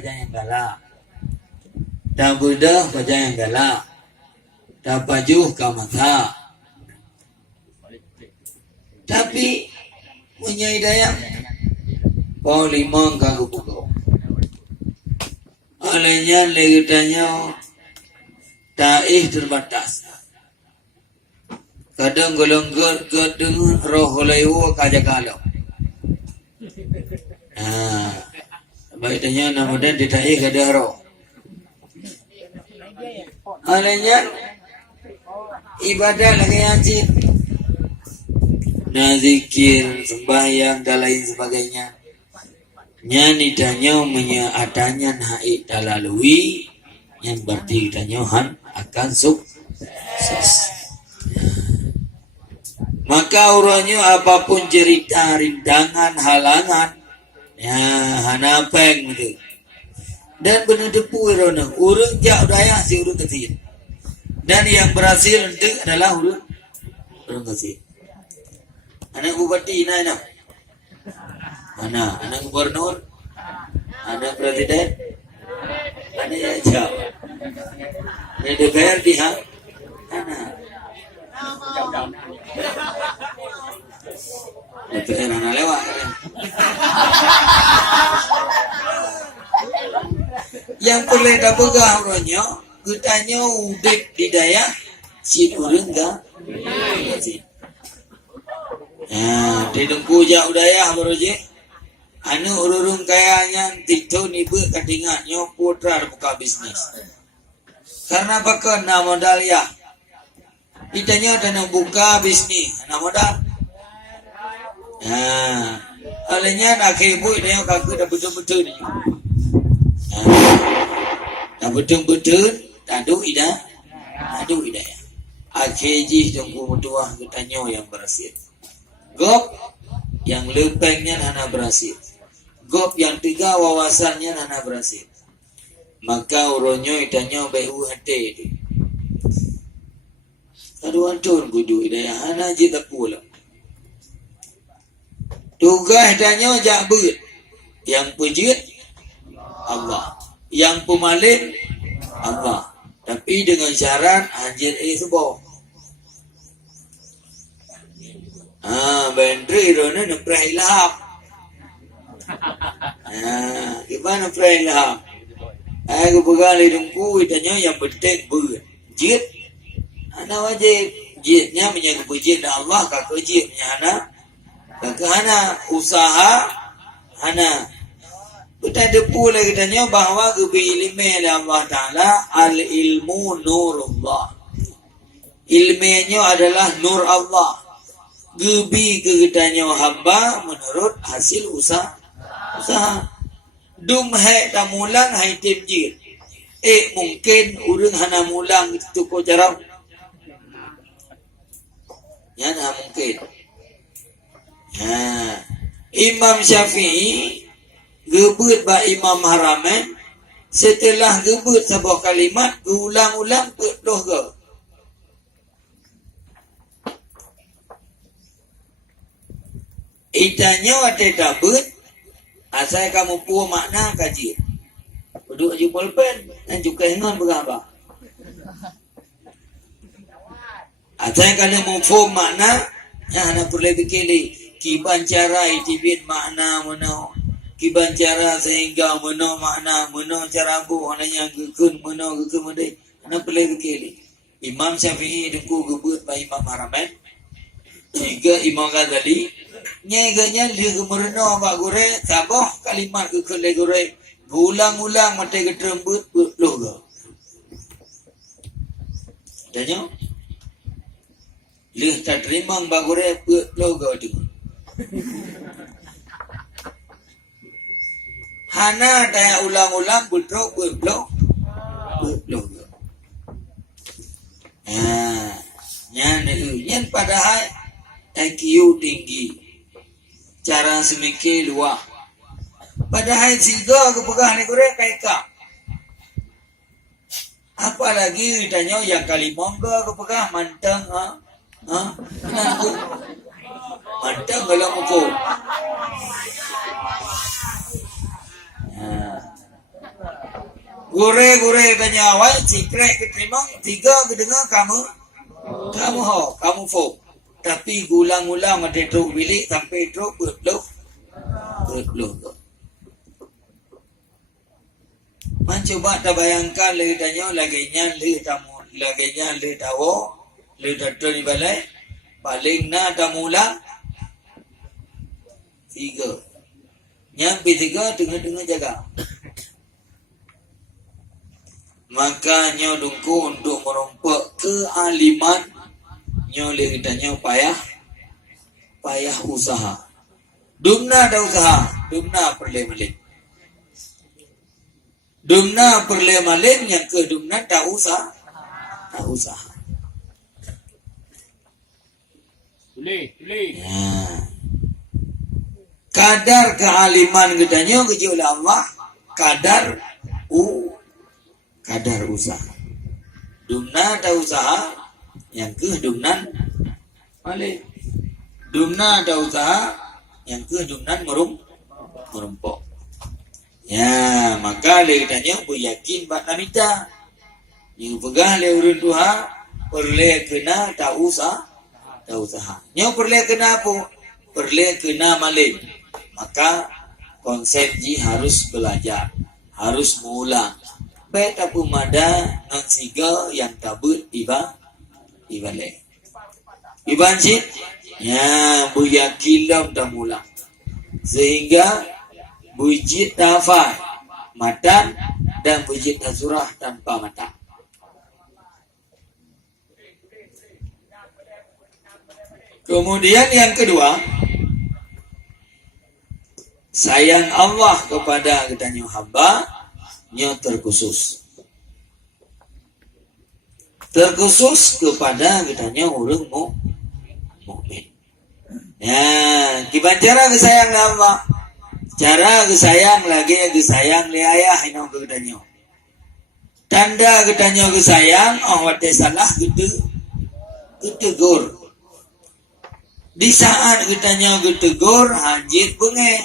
baca yang galak. Tak bedah baca yang galak. Tak pajuh ke mata. Tapi punya hidayah kau limang kau pukul. Olehnya legitanya taih terbatas. Kadang golonggur kadang roh lewu kaja kalau. Baiknya namudan ditaih kada roh. Olehnya ibadah lagi wajib. Nazikir, sembahyang dan lain sebagainya. Nyani danyo adanya naik dalalui yang berarti danyo akan sukses. Maka urangnya apapun cerita, rintangan, halangan, ya hanapeng gitu. Dan benar depu irona, urang jak daya si urang kecil. Dan yang berhasil itu adalah urang kecil. Anak bupati ina. Anak gubernur, anak presiden, anak aja. Ini DPR dia, anak. DPR anak lewat. Yang boleh dapegang orangnya, kitanya udik di daya, si urang enggak. Tidungku jak udaya beroje. Anu urung kayanya tito nibu katingannya putra buka bisnis. Karena bakal na modal ya. Itanya ada buka bisnis, na modal. Olehnya nak ibu dia kaku dah betul-betul ni. Dah betul-betul tadu ida. Akhirnya tunggu mutuah kitanya yang berhasil. Gop yang lepengnya hana berhasil. Gop yang tiga wawasannya hana berhasil. Maka uronyo itanya behu hati itu. Aduh antun kudu idaya hana je tak pula. Tugas itanya jabut. Yang pujit Allah. Yang pemalin Allah. Tapi dengan syarat anjir sebab. Bentri rona nempra ilham. Gimana nempra ilham? Aku pegang hidungku itanya yang penting berjit. Anak wajib jitnya menjaga berjit dan Allah kakak jitnya anak. Kakak anak usaha anak. Kita depu lagi tanya bahawa kebi ilmu Allah Ta'ala al-ilmu nurullah. Ilmunya adalah nur Allah. Gebi kegetanya hamba menurut hasil usaha. Dum hai tamulang hai timjir. Mungkin urang hana mulang itu ko jarang. Ya nah mungkin. Imam Syafi'i gebut ba Imam Haramain setelah gebut sebuah kalimat ulang-ulang betul ke? Itanya wate dabut asal kamu puas makna kaji. Duduk je pulpen dan juga hengon berapa. Asal kamu puas makna hana perlu fikir kiban cara itibin makna mano. Kiban cara sehingga mano makna mano cara bu ananya gekun mano gekun made. Hana perlu fikir. Imam Syafi'i dengku gebut ba Imam Haramain. Tiga Imam Ghazali nyeganya dia gemerno abak gore saboh kalimat ke kele gore ulang-ulang mate getrembut loh ga danyo leh tak terima abak gore loh ga tu hana daya ulang-ulang betrok loh ga nyan padahal IQ tinggi cara semikir luah. Padahal siga kepegang ni korek kaika. Apalagi ditanya yang kali mongga kepegang mantang mantang kalau muko. Gure tanya awal cikrek keterima, 3 kedengar kamu ho, kamu fo. Tapi gulang-gulang ada truk bilik sampai truk berpeluh. Mencoba tak bayangkan le tanya laginya le tamu, laginya le tawo, le datang di balai, paling na tamulang 3. Nyampe 3 tengah-tengah jaga. Makanya dungku untuk merompak kealiman nyo le tanya payah usaha. Dumna ada usaha, dumna perle malik. Dumna perle malik yang ke dumna tak usaha. Boleh. Ya. Kadar kealiman gedanya keji oleh Allah, kadar usaha. Dumna ada usaha, yang ke dumnan balik. Dumna ada usaha, yang ke dumnan merumpok. Ya, maka dia tanya beryakin bak namita. Yang pegang le urun Tuhan, perle kena tak usaha. Nyo perle kena apa? Perle kena malik. Maka konsep ji harus belajar, harus mengulang. Baik apa mada non siga yang tabut ibale. Ibanjit ya buyakilam tamulang. Sehingga bujit tafai matan dan bujit azurah tanpa mata. Kemudian yang kedua, sayang Allah kepada katanya hamba nya terkhusus kepada katanya orang mukmin. Ya, gimana cara kesayang Allah? Cara kesayang lagi kesayang le ayah ino katanya. Tanda katanya kesayang awak salah gitu tegur. Di saat katanya tegur hajit bengeh.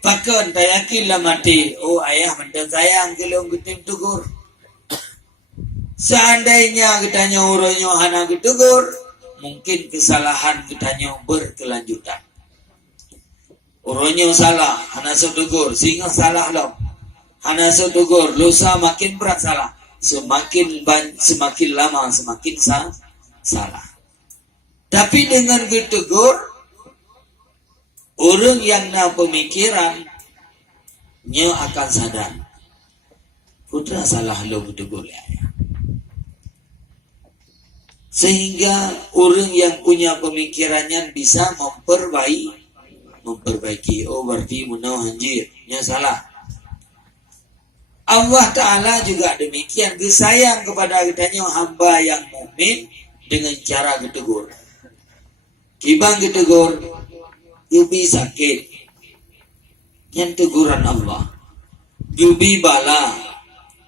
Pakon tak yakin lah mati. Oh ayah mendan sayang kalau kita tegur. Seandainya kitanya urunnya hana tegur, mungkin kesalahan kitanya berkelanjutan. Urunnya salah, hana tegur, sehingga salah loh. Hana tegur, lusa makin berat salah. Semakin lama semakin salah. Tapi dengan tegur, orang yang na pemikiran nya akan sadar. Putra salah lo tegur ya. Sehingga orang yang punya pemikirannya bisa memperbaiki. Oh berarti menau hanjir, nya salah. Allah Ta'ala juga demikian disayang kepada kitanya hamba yang mukmin dengan cara tegur. Kibang tegur, Gubi sakit, yang teguran Allah. Gubi bala,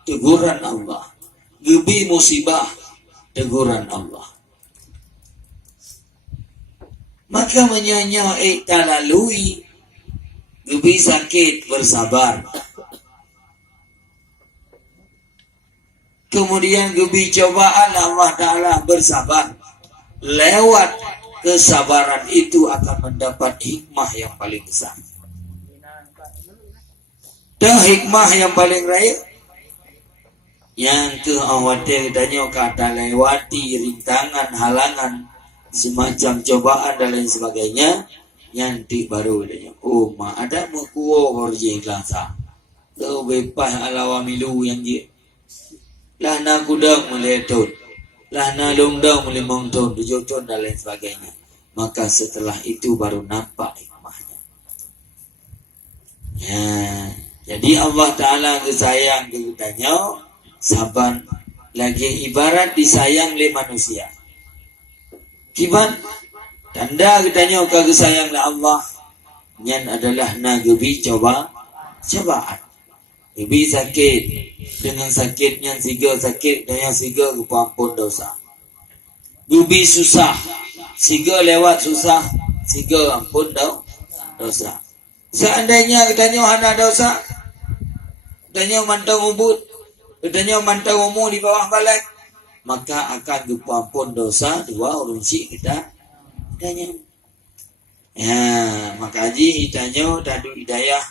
teguran Allah. Gubi musibah, teguran Allah. Maka menyanyi lalui, gubi sakit bersabar. Kemudian gubi cobaan Allah Ta'ala bersabar. Lewat kesabaran itu akan mendapat hikmah yang paling besar. Dan hikmah yang paling raya yang ke awatir tanya kata lewati rintangan, halangan, semacam cobaan dan lain sebagainya, yang di baru tanya. Oh, ma ada mukuo horje kelasa. Lo bepah alawamilu yang je. Lah na kudang meletot. Lah na longdang melimong tahun, 7 tahun dan lain sebagainya. Maka setelah itu baru nampak hikmahnya. Ya, jadi Allah Ta'ala kesayang kitanya saban lagi ibarat disayang oleh manusia. Kiban tanda kitanya kesayang oleh Allah nyan adalah nagebi cobaan. Ibi sakit, dengan sakitnya siga sakit, dan yang siga kepampun dosa. Gubi susah, siga lewat susah, siga ampun dosa. Seandainya katanya hana dosa, katanya mantau ubud, Katanya mantau umur di bawah balik, maka akan diampun dosa dua ulun si kita katanya. Ya, maka haji hitanya dadu hidayah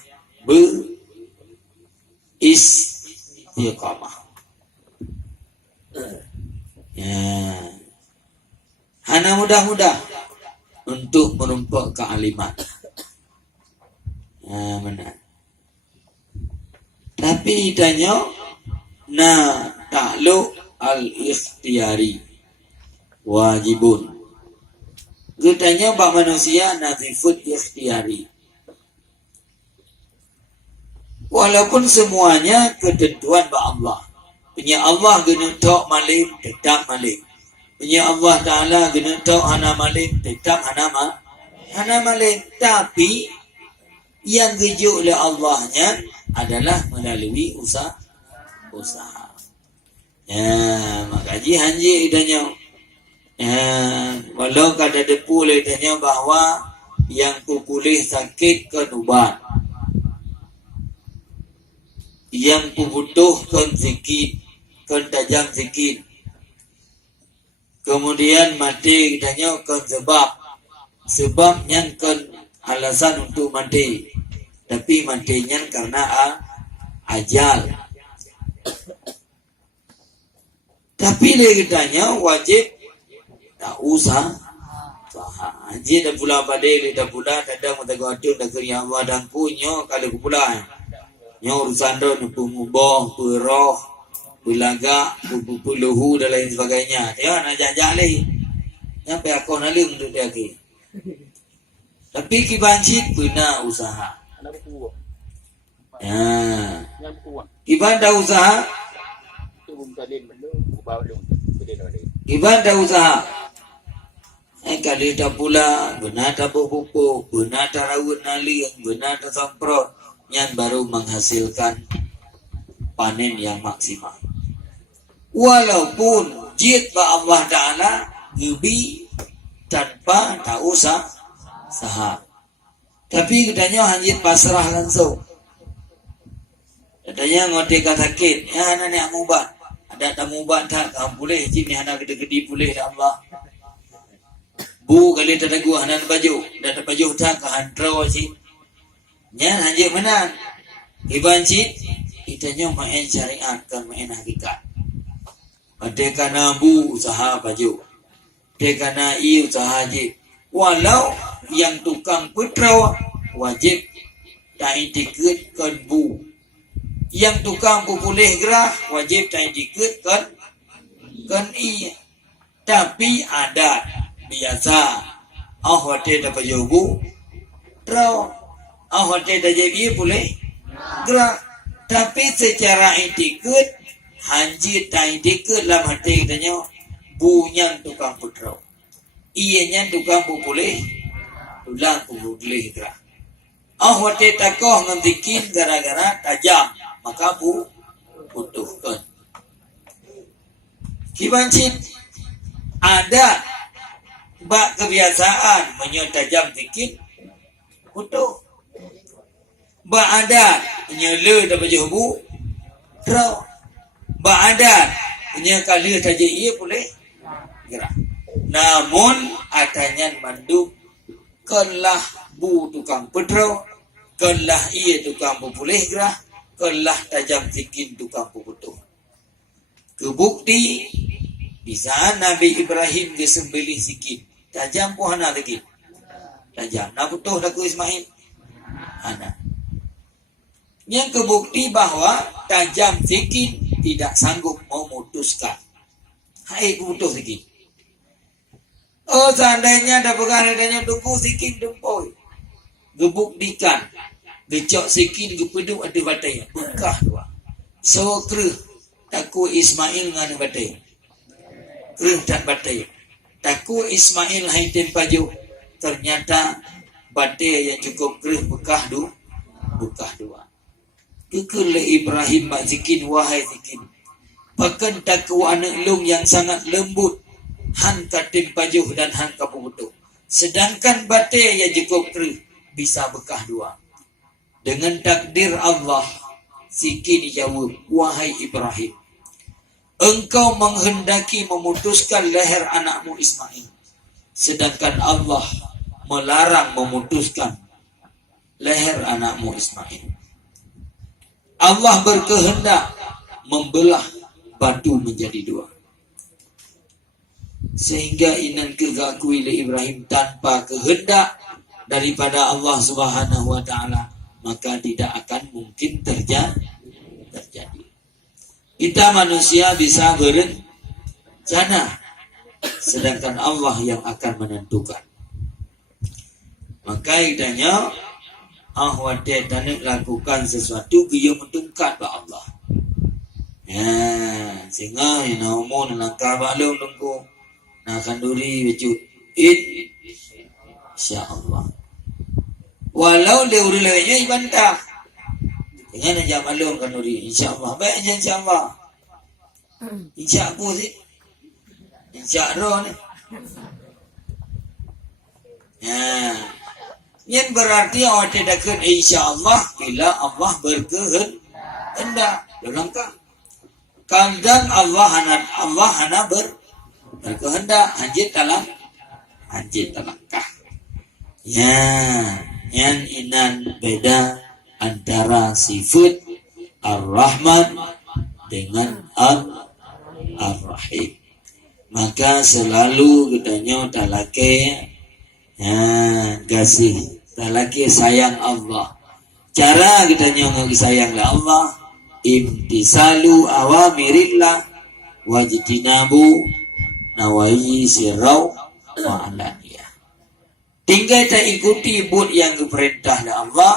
istiqamah. Ya. Hana mudah-mudah untuk menumpuk kealiman. Ya, benar. Tapi hitanya ta'luq al-ikhtiyari wajibun. Katanya bak manusia nazifut ikhtiyari. Walaupun semuanya ketentuan bak Allah. Punya Allah guna tok malim tetap malim. Punya Allah Ta'ala guna tok hana malim tetap hana malim. Tapi yang gejuk oleh Allahnya adalah melalui usaha. Ya, makanya hanji idanya. Walau kada depu oleh idanya bahawa yang pupulih sakit kan ubat. Yang kubutuhkan sikit kan tajam sikit. Kemudian mati idanya kan sebabnya kan alasan untuk mati. Tapi matinya karena ajal. Tapi legetanya wajib tak usah. Haji dah pula badai dah pula kadang mata gatu dah kerja Allah dan punya kalau pula. Nyo urusan dah pengubah, peroh, pelaga, puluhu dan lain sebagainya. Dia nak jajak lagi. Sampai aku nak lagi untuk dia ke. Tapi kibancit benar usaha. Ya. Ibadah usaha. Ibadah usaha. Kalau dah pula benar tak berpupuk, benar tak rawat naling, benar tak semprot, yang baru menghasilkan panen yang maksimal. Walaupun jid ba Allah Ta'ala yubi tanpa tak usah sahab. Tapi katanya hanjit pasrah langsung. Katanya ngotek sakit, ya anak ni amubat. Ada tamubat tak kamu boleh jin ni anak gede-gede boleh dah Allah. Bu kali tak teguh anak baju, dah baju tak ke hantrau cik. Nya hanjit mana? Iban cik, itanya main syariat kan main hakikat. Pada bu usaha baju. Pada i usaha jik. Walau yang tukang petrau wajib tak intikut kan bu. Yang tukang pupulih gerah wajib tak intikut kan i. Tapi ada biasa hotel dapat jobu trau hotel dah jadi boleh gerak. Tapi secara intikut hanji tak intikut dalam hati katanya bunyan tukang petrau. Ianya tukang pupulih tulang pupulih gerak. Hotel takoh ngantikin gara-gara tajam maka butuhkan. Kibancin ada bak kebiasaan menyotajam sikit butuh. Bak ada menyela dah baju bu terau. Bak ada menyakala saja ia boleh gerak. Namun adanya mandu kelah bu tukang petrau, kelah ia tukang pupulih gerah, kelah tajam sikit tukang puputuh. Kebukti bisa Nabi Ibrahim disembelih sikit, tajam pun hana lagi. Tajam, nak putuh dah ku Ismail. Hana. Yang kebukti bahawa tajam sikit tidak sanggup memutuskan. Hai putuh sikit. Oh seandainya dah pegang adanya tunggu sikit dempoi. Gebuktikan. Gecok sikit gepeduk ada batai. Bekah dua. So kereh. Taku Ismail dengan batai. Kereh tak batai. Taku Ismail haitin paju. Ternyata batai yang cukup kereh bekah dua. Kekele Ibrahim mak zikin wahai zikin. Bahkan taku anak long yang sangat lembut. Han katim pajuh dan han kapubutuh. Sedangkan batai yang cukup kerih bisa bekah dua. Dengan takdir Allah Sikit dijawab, wahai Ibrahim, engkau menghendaki memutuskan leher anakmu Ismail, sedangkan Allah melarang memutuskan leher anakmu Ismail. Allah berkehendak membelah batu menjadi dua, sehingga inan kegakui oleh Ibrahim tanpa kehendak daripada Allah Subhanahu wa ta'ala, maka tidak akan mungkin terjadi. Kita manusia bisa berencana, sedangkan Allah yang akan menentukan. Maka idanya ahwatir tanik lakukan sesuatu dia mentungkat ba Allah. Ya, sehingga ina umur nangka balung nunggu nak kanduri becut insya-Allah. Walau dia urulanya ibantah. Dengan aja malum kanduri insya-Allah. Baik aja insya-Allah. Insya apa sih? Insya Allah ni. Ya. Yang berarti awak tidak akan insya-Allah bila Allah berkehendak. Berangkat. Kadang Allah hana berkehendak anjit dalam kah. Ya, yang inan beda antara sifat Ar-Rahman dengan Ar-Rahim. Maka selalu katanya talake kasih, talake sayang Allah. Cara katanya sayang Allah, imtisalu awamirillah wajtinabu nawahi sirau wa alaniyah. Tinggal tak ikuti bud yang diperintah oleh Allah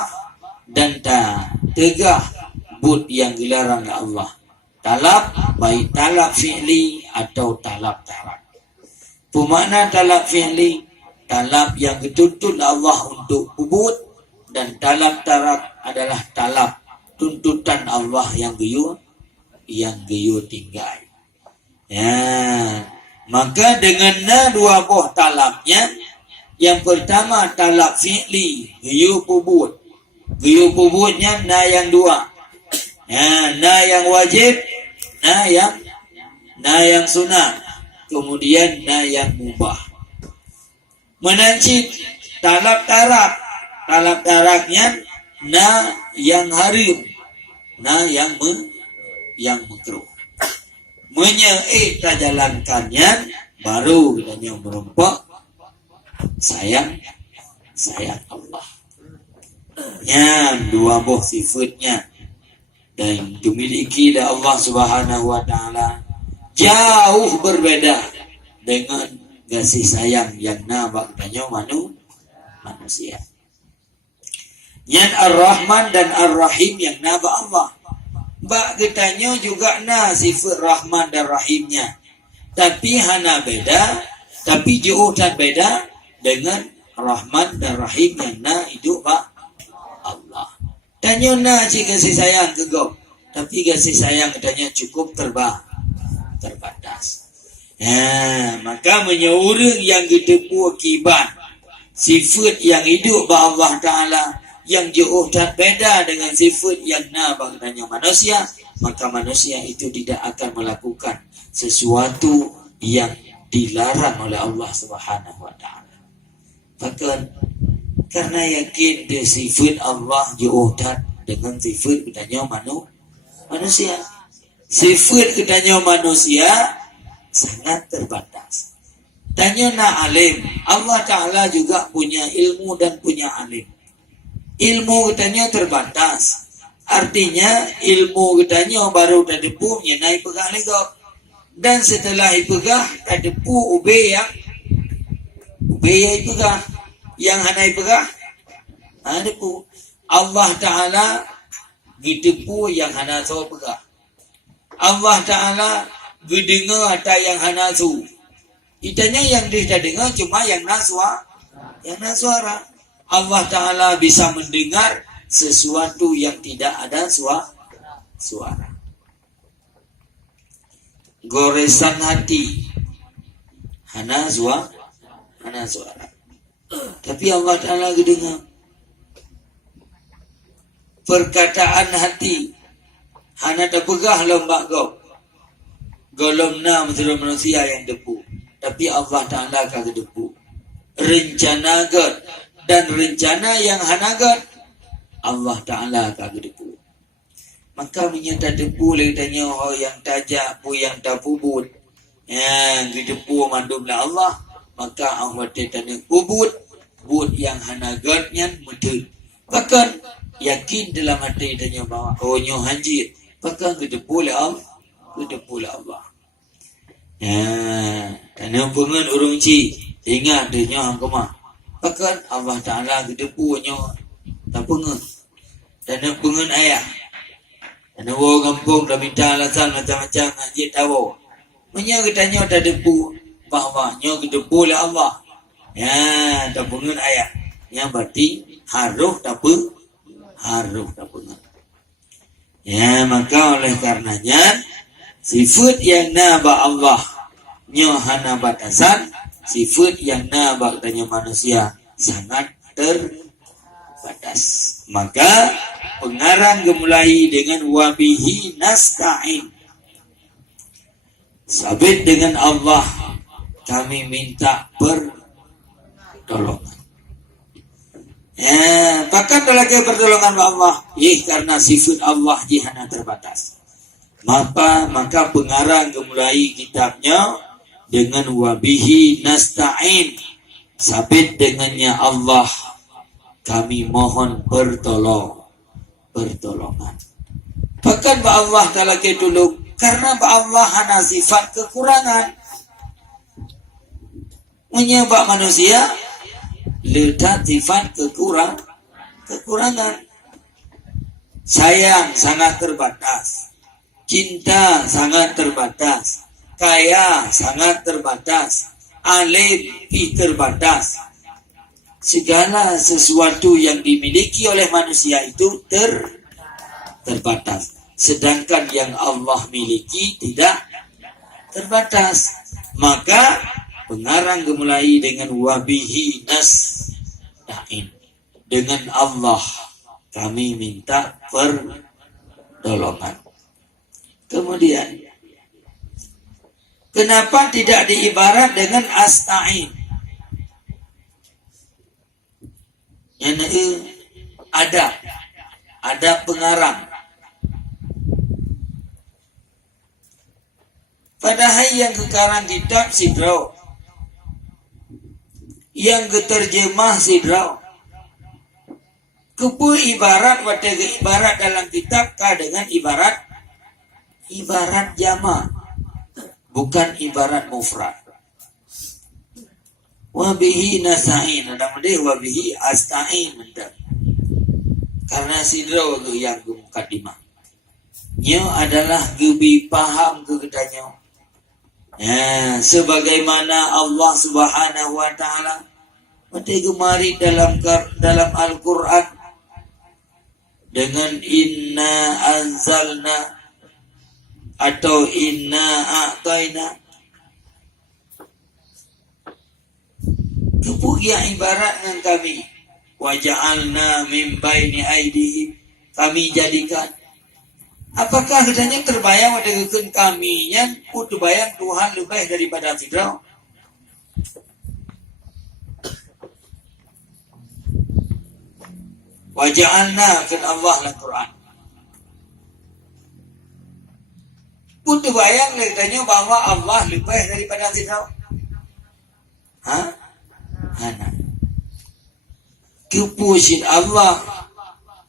dan tak tegah bud yang dilarang oleh Allah. Talab, baik talab fi'li atau talab tarak. Pemakna talab fi'li, talab yang dituntut Allah untuk bud, dan talab tarak adalah talab tuntutan Allah yang geyu tinggal. Ya, maka dengan dua buah talabnya, yang pertama talab fi'li, geyu pubut. Geyu pubutnya yang dua. Ya, yang wajib, yang sunat, kemudian yang mubah. Menancip talab taraknya yang harim, yang makruh. Menyeita jalankannya baru katanya merompak sayang Allah. Ya, dua buah sifatnya dan dimiliki oleh Allah Subhanahu wa ta'ala jauh berbeda dengan kasih sayang yang katanya manusia. Yang Ar-Rahman dan Ar-Rahim yang naba Allah. Katanya juga sifat Rahman dan Rahimnya. Tapi hana beda, tapi jauh dan beda dengan Rahman dan Rahim yang itu Allah. Tanya kasih sayang ke kau, tapi kasih sayang katanya cukup terbatas. Ya, maka menyeurang yang ditepu akibat sifat yang hidup Allah Ta'ala yang jauh dan beda dengan sifat yang katanya manusia, maka manusia itu tidak akan melakukan sesuatu yang dilarang oleh Allah Subhanahu wa ta'ala. Bahkan karena yakin dia sifat Allah jauh dan dengan sifat katanya manusia. Sifat katanya manusia sangat terbatas. Tanya alim. Allah Ta'ala juga punya ilmu dan punya alim. Ilmu katanya terbatas. Artinya ilmu katanya baru dadepu nyenai pegah legok. Dan setelah ipegah dadepu ube yang ipegah. Yang hanai pegah dadepu. Allah Ta'ala gidepu yang hana so pegah. Allah Ta'ala gedengar atau yang hana su. Itanya yang dia dengar cuma yang suara. Allah Ta'ala bisa mendengar sesuatu yang tidak ada suara. Goresan hati hana suara. Tapi Allah Ta'ala dengar perkataan hati Hana terpegah lembak kau. Golomna manusia yang debu. Tapi Allah Ta'ala kagak debu. Rencanakan dan rencana yang hanakan Allah Ta'ala kagak debu. Maka menyata debu lagi tanya yang tajak pu yang tak pubut. Yang debu mandumlah Allah. Maka Allah tanya pubut. Bud yang hanakan yang medul. Bahkan yakin dalam hati tanya bahawa nyo hanjir. Bahkan debu oleh Allah. Debu oleh Allah. Tanya pengen urung ci. Ingat dia nyo hang kemah. Bahkan Allah Ta'ala debu nyo tak pengen. Tanya pengen ayah. Tanya orang kampung dah minta alasan macam-macam hanjir tahu. Menya kita nyo dah debu bahawa nyo debu oleh Allah. Tak pengen ayat. Yang berarti haruh tak apa. Haruh tak pengen. Maka oleh karenanya sifat yang nabak Allah nyo hana batasan. Sifat yang nabak tanya manusia sangat terbatas. Maka pengarang gemulai dengan wabihi nasta'in. Sabit dengan Allah kami minta pertolongan. Bahkan lagi pertolongan Allah. Karena sifat Allah jihana terbatas. Maka pengarang gemulai kitabnya dengan wabihi nasta'in. Sabit dengannya Allah kami mohon pertolongan. Bahkan Allah Ta'ala ketulung karena Allah hana sifat kekurangan. Menyebab manusia letak sifat kekurangan. Sayang sangat terbatas. Cinta sangat terbatas. Kaya sangat terbatas. Alim terbatas. Segala sesuatu yang dimiliki oleh manusia itu terbatas. Sedangkan yang Allah miliki tidak terbatas. Maka pengarang gemulai dengan wabihi nasta'in. Dengan Allah kami minta pertolongan. Kemudian kenapa tidak diibarat dengan asta'in? Yang ada pengarang. Padahal yang kekarang kitab sidraw. Yang keterjemah sidraw. Kepu ibarat watega ibarat dalam kitab ka dengan ibarat jama. Bukan ibarat mufrad. Wabihi nasta'in. Ada mendih wabihi asta'in. Karena sidraw itu yang mukadimah. Nyo adalah gebi paham kegedanyo. Sebagaimana Allah Subhanahu wa Ta'ala gemari dalam Al-Quran dengan inna anzalna atau inna a'taina. Kepugian ibarat dengan kami. Waja'alna min baini aidihim. Kami jadikan. Apakah katanya terbayang pada kami yang terbayang Tuhan lebih daripada Firaun? Waja'alna kan Allah dalam Quran. Terbayang katanya bahwa Allah lebih daripada Firaun. Kepusin Allah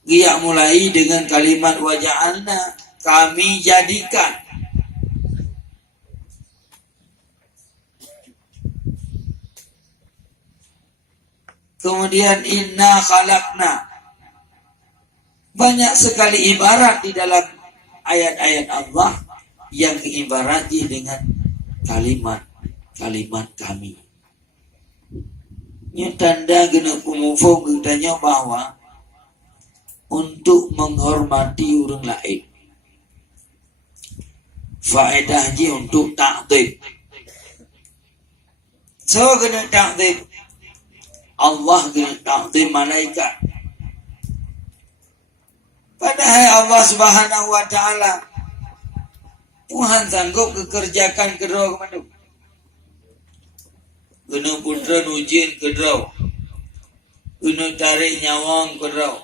dia mulai dengan kalimat waja'alna, kami jadikan. Kemudian inna khalaqna. Banyak sekali ibarat di dalam ayat-ayat Allah yang diibarati dengan kalimat kami. Ini tanda kena kumufung katanya bahwa untuk menghormati orang lain. Faedahnya untuk ta'zim. So kena ta'zim. Allah kena ta'zim malaikat. Padahal Allah Subhanahu wa taala Tuhan sanggup kekerjakan kedua kemana. Kena putra nujin kedua. Kena tarik nyawang kedua.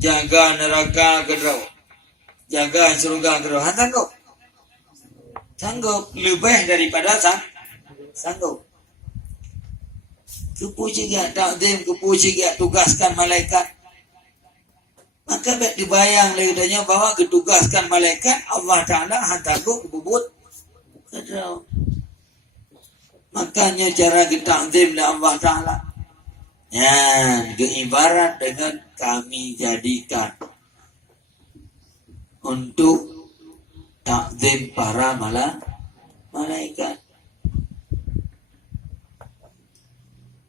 Jaga neraka kedua. Jaga surga kedua. Han sanggup. Sanggup. Lebih daripada sanggup. Kepuji gak takdim, kepuji gak tugaskan malaikat. Maka baik dibayang leudanya bahwa ketugaskan malaikat Allah Ta'ala hantarku kebubut kedau. Makanya cara kita takzim Allah Ta'ala ya, ibarat dengan kami jadikan untuk takzim para malaikat.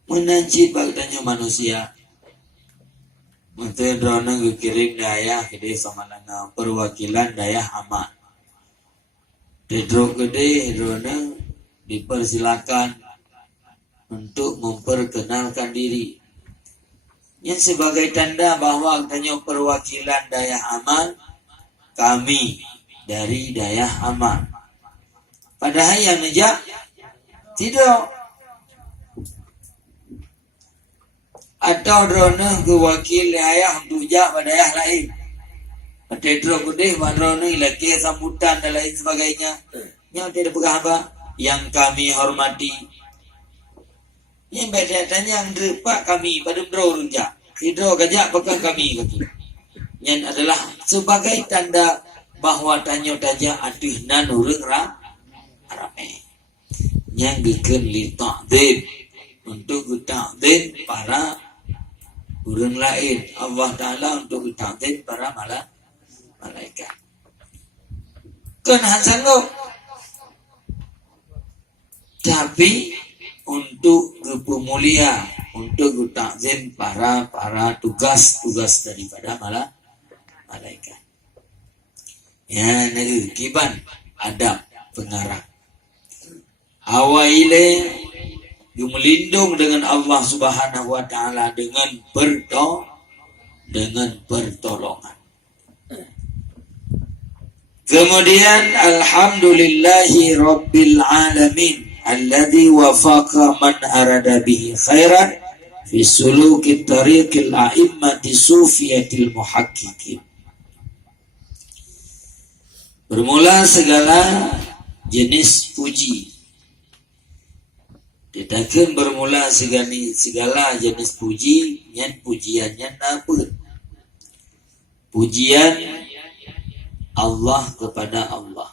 Menanjid bagdanya manusia. Menteri drone kirim daya gede sama dengan perwakilan daya aman. Dedro gede drone dipersilakan untuk memperkenalkan diri. Yang sebagai tanda bahwa adanya perwakilan daya aman, kami dari daya aman. Padahal yang nejak tidak. Atau drone ke wakil ayah tujak pada ayah lain. Pedro kudih drone lagi sambutan dan lain sebagainya. Yang tidak pegang apa? Yang kami hormati. Yang bedanya yang depak kami pada bro rujak. Pedro kajak pegang kami kaki. Yang adalah sebagai tanda bahawa tanya tajak aduh nan urang ramai. Yang bikin li ta'zim untuk ta'zim para orang lain. Allah Ta'ala untuk takdir para malaikat. Kan sanggup. Tapi untuk kepemulia, untuk takdir para tugas daripada malaikat. Ya, negeri kiban adab pengarang. Awaile melindung dengan Allah Subhanahu wa taala dengan pertolongan. Kemudian alhamdulillahi rabbil alamin alladzi wafaqa man arada bihi khairan fi suluki tariqil a'immati sufiyatil muhaqqiqin. Bermula segala jenis puji. Ditakan bermula segala jenis pujiannya apa? Pujian Allah kepada Allah.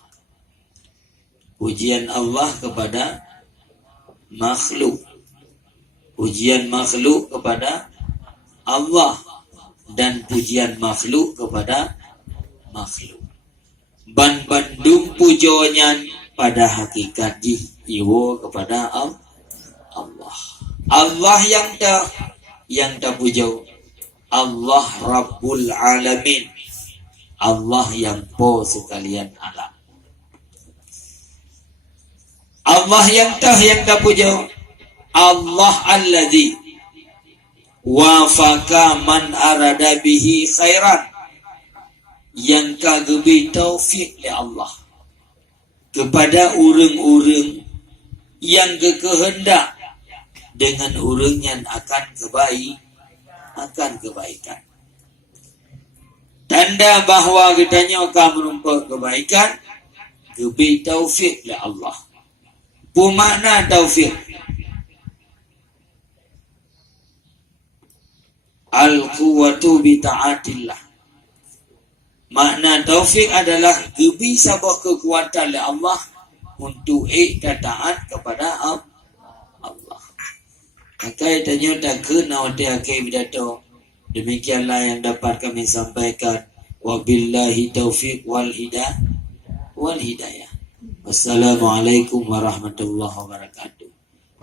Pujian Allah kepada makhluk. Pujian makhluk kepada Allah. Dan pujian makhluk kepada makhluk. Bandung pujonyan pada hakikat jiwa kepada Allah. Allah yang tak puja. Allah Rabbul Alamin. Allah yang po sekalian alam. Allah yang tak puja. Allah alladzi wafaqa man arada bihi khairan. Yang kagebe taufik oleh Allah kepada orang-orang yang kehendak dengan orang yang akan kebaikan. Tanda bahawa kitanya akan menumpah kebaikan, kebih taufik oleh Allah. Pemakna taufik. Al-quwatu bi ta'atillah. Makna taufik adalah kebih sabah kekuatan oleh Allah untuk taat kepada Allah. Maka tanya tak kena ada akhir pidato. Demikianlah yang dapat kami sampaikan. Wabillahi taufiq wal hidayah. Wassalamualaikum warahmatullahi wabarakatuh.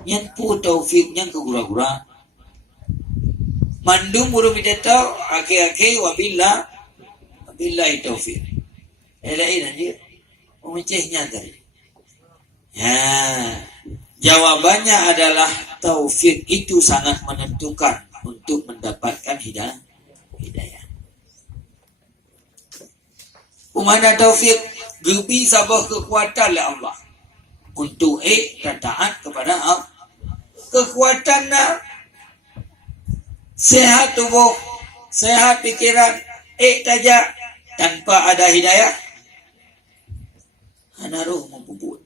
Yang pu taufik yang kegura-gura. Mandum buru pidato akhir-akhir wabillahi taufiq. Lain anjir. Memecehnya tadi. Ya, jawabannya adalah taufik itu sangat menentukan untuk mendapatkan hidayah. Umana taufik gebi sabah kekuatan oleh Allah untuk dan taat kepada Allah. Kekuatan nak sehat tubuh, sehat pikiran, tajak tanpa ada hidayah, hana roh mempuput.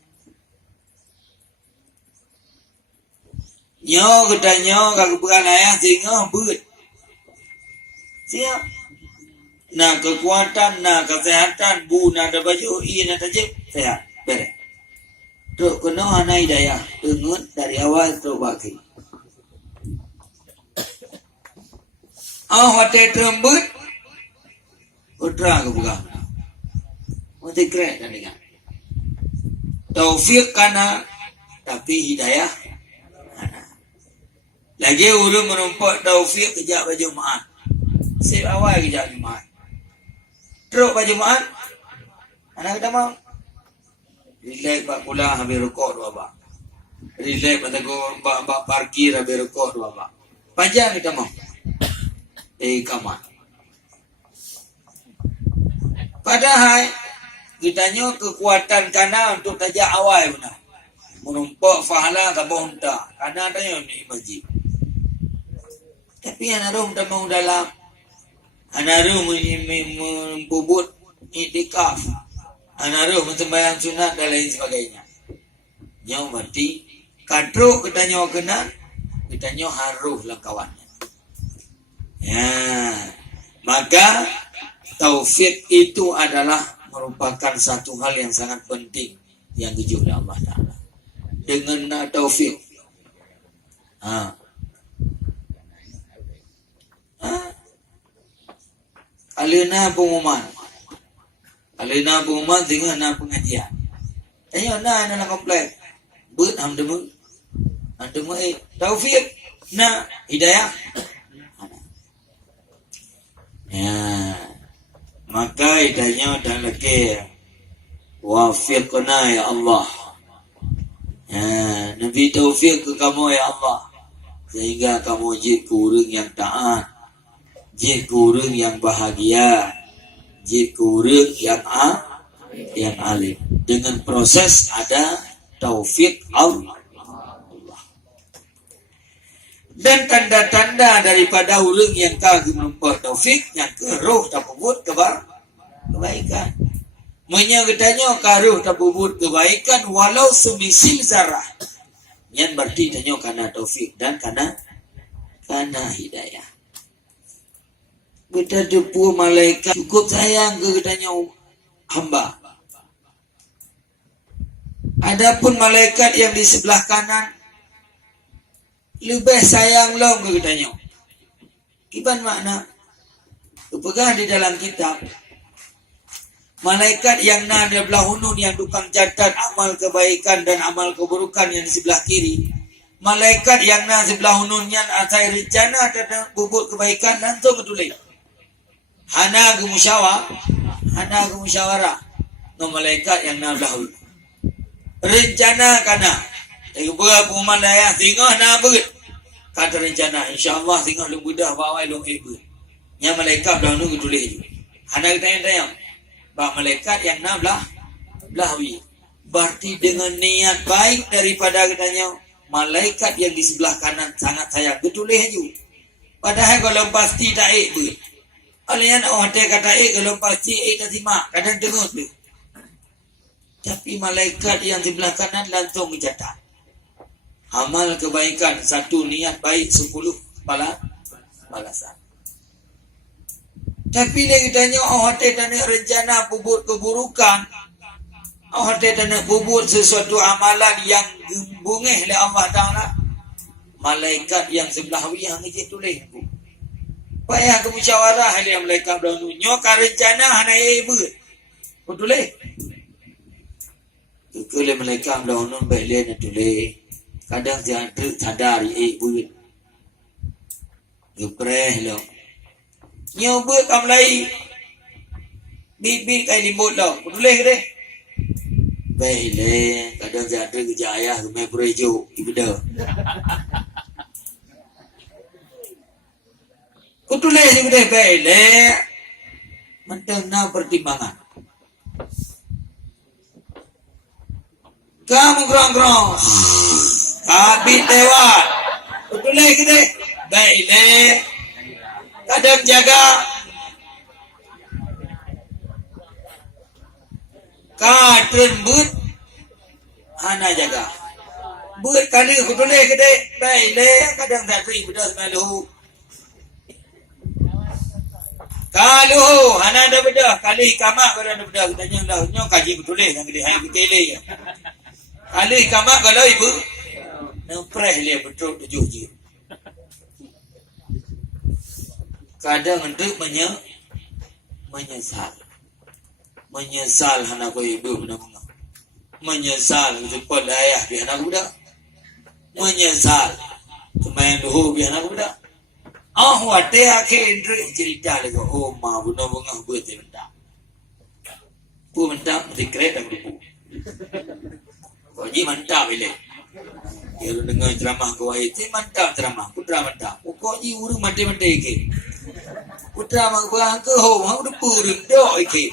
Nyo kita nyo kagak ayah sehingga beut. Siap. Nah kekuatan, nah kesehatan, bu nak ada baju, nak ada jep, sehat, beres. Teruk kena hana hidayah, dengut dari awal teruk bagi. Hati terembut, putra ke bukan. Mesti keren kan dengar. Taufik kana, tapi hidayah. Lagi ulun menumpak taufik kejap baju ma'at. Sip awal kejap Jumaat. Teruk baju ma'at. Anak kita mau. Relax bak pulang habis rukuk dua bak. Relax bak tegur bak parkir habis rukuk dua bak. Panjang kita mau. Kamar. Padahal kita nyo kekuatan kana untuk tajak awal benar. Menumpak fahala kabah unta. Kana tanya ni masjid. Tapi anak roh tak mau dalam. Anak roh membubut itikaf. Anak roh sembahyang sunat dan lain sebagainya. Nyaw berarti kadro kita nyaw kena, kita nyaw haruh langkawannya. Ya, maka taufik itu adalah merupakan satu hal yang sangat penting yang diuji oleh Allah Ta'ala. Dengan taufik. Alina pengumuman. Alina pengumuman dengan na pengajian. Tanya na dalam komplek. Beut hamdemu. Hamdemu taufik na hidayah. Ya. Maka hidayah dan lagi wafiqna ya Allah. Ya, Nabi taufik ke kamu ya Allah. Sehingga kamu jadi kurang yang taat. Jadi kurang yang bahagia. Jadi kurang yang alim. Dengan proses ada taufik Allah. Dan tanda-tanda daripada orang yang kagum menempuh taufik yang keruh tak bubut kebaikan. Menyatakannya keruh tak bubut kebaikan walau semisil zarah. Yang berarti tanya karena taufik dan karena hidayah. Kita depu malaikat cukup sayang ke katanya hamba. Adapun malaikat yang di sebelah kanan lebih sayang long ke katanya. Kiban makna? Kepegang di dalam kitab. Malaikat yang na di sebelah hunun yang tukang catat amal kebaikan dan amal keburukan yang di sebelah kiri. Malaikat yang na sebelah hununnya asai rencana dan bubut kebaikan langsung ketulis. Hana musyawarah. No malaikat yang na belah hunun. Rencana kana. Berapa pengumuman daya sehingga na berit. Kata rencana insyaAllah sehingga lu mudah bawa lu berit. Yang malaikat belah hunun ketulis je. Hana tanya-tanya. Bak malaikat yang na belahwi. Berarti dengan niat baik daripada katanya malaikat yang di sebelah kanan sangat sayang. Betulis je. Padahal kalau pasti tak berit. Oleh yang orang kata kalau pasti tak simak. Kadang dengar tu. Tapi malaikat yang di sebelah kanan langsung mencatat. Amal kebaikan 1 niat baik 10 balasan. Tapi dia katanya orang tanya rencana bubut keburukan. Orang tanya bubut sesuatu amalan yang gembungih oleh Allah Ta'ala. Malaikat yang sebelah wiyah ngejit tulis. Payah ke musyawarah oleh malaikat dahulu. Nyoka rencana hana beut. Tulis. Kalau malaikat dahulu baik dia nak tulis. Kadang jangan sadar beut. Gepreh lo. Nyoba kam lai. Bibi kai limut lo. Tulis ke deh. Baik le. Kadang jangan kerja ayah rumah berejo. Ibu dah. Kau tulis je deh baik le. Mentang na pertimbangan. Kamu gerong-gerong. Habis lewat. Betul kita. Baik leh. Kadang jaga. Kadang but. Hana jaga. But kali betul kita. Baik leh. Kadang tak beri betul semalu. Kalau hana ada bedah, kali kamak kalau ada bedah, tanya dah, nyo kaji betul kan dia hai betele ya. Kali kamak kalau ibu, nempreh dia betul 7 je. Kadang hendak menyesal. Menyesal hana ko ibu benar benar. Menyesal cepat ayah bi anak budak. Menyesal semain duhu bi anak budak. Wate akhir cerita lagi. Ma bunuh bunga buat benda. Bu benda dikret dan berbu. Kau ji mantap bila. Dia dengar ceramah kau itu mantap ceramah. Putra mantap. Kau ji urung mati-mati ke. Putra mak buang ke mau depu dok ke.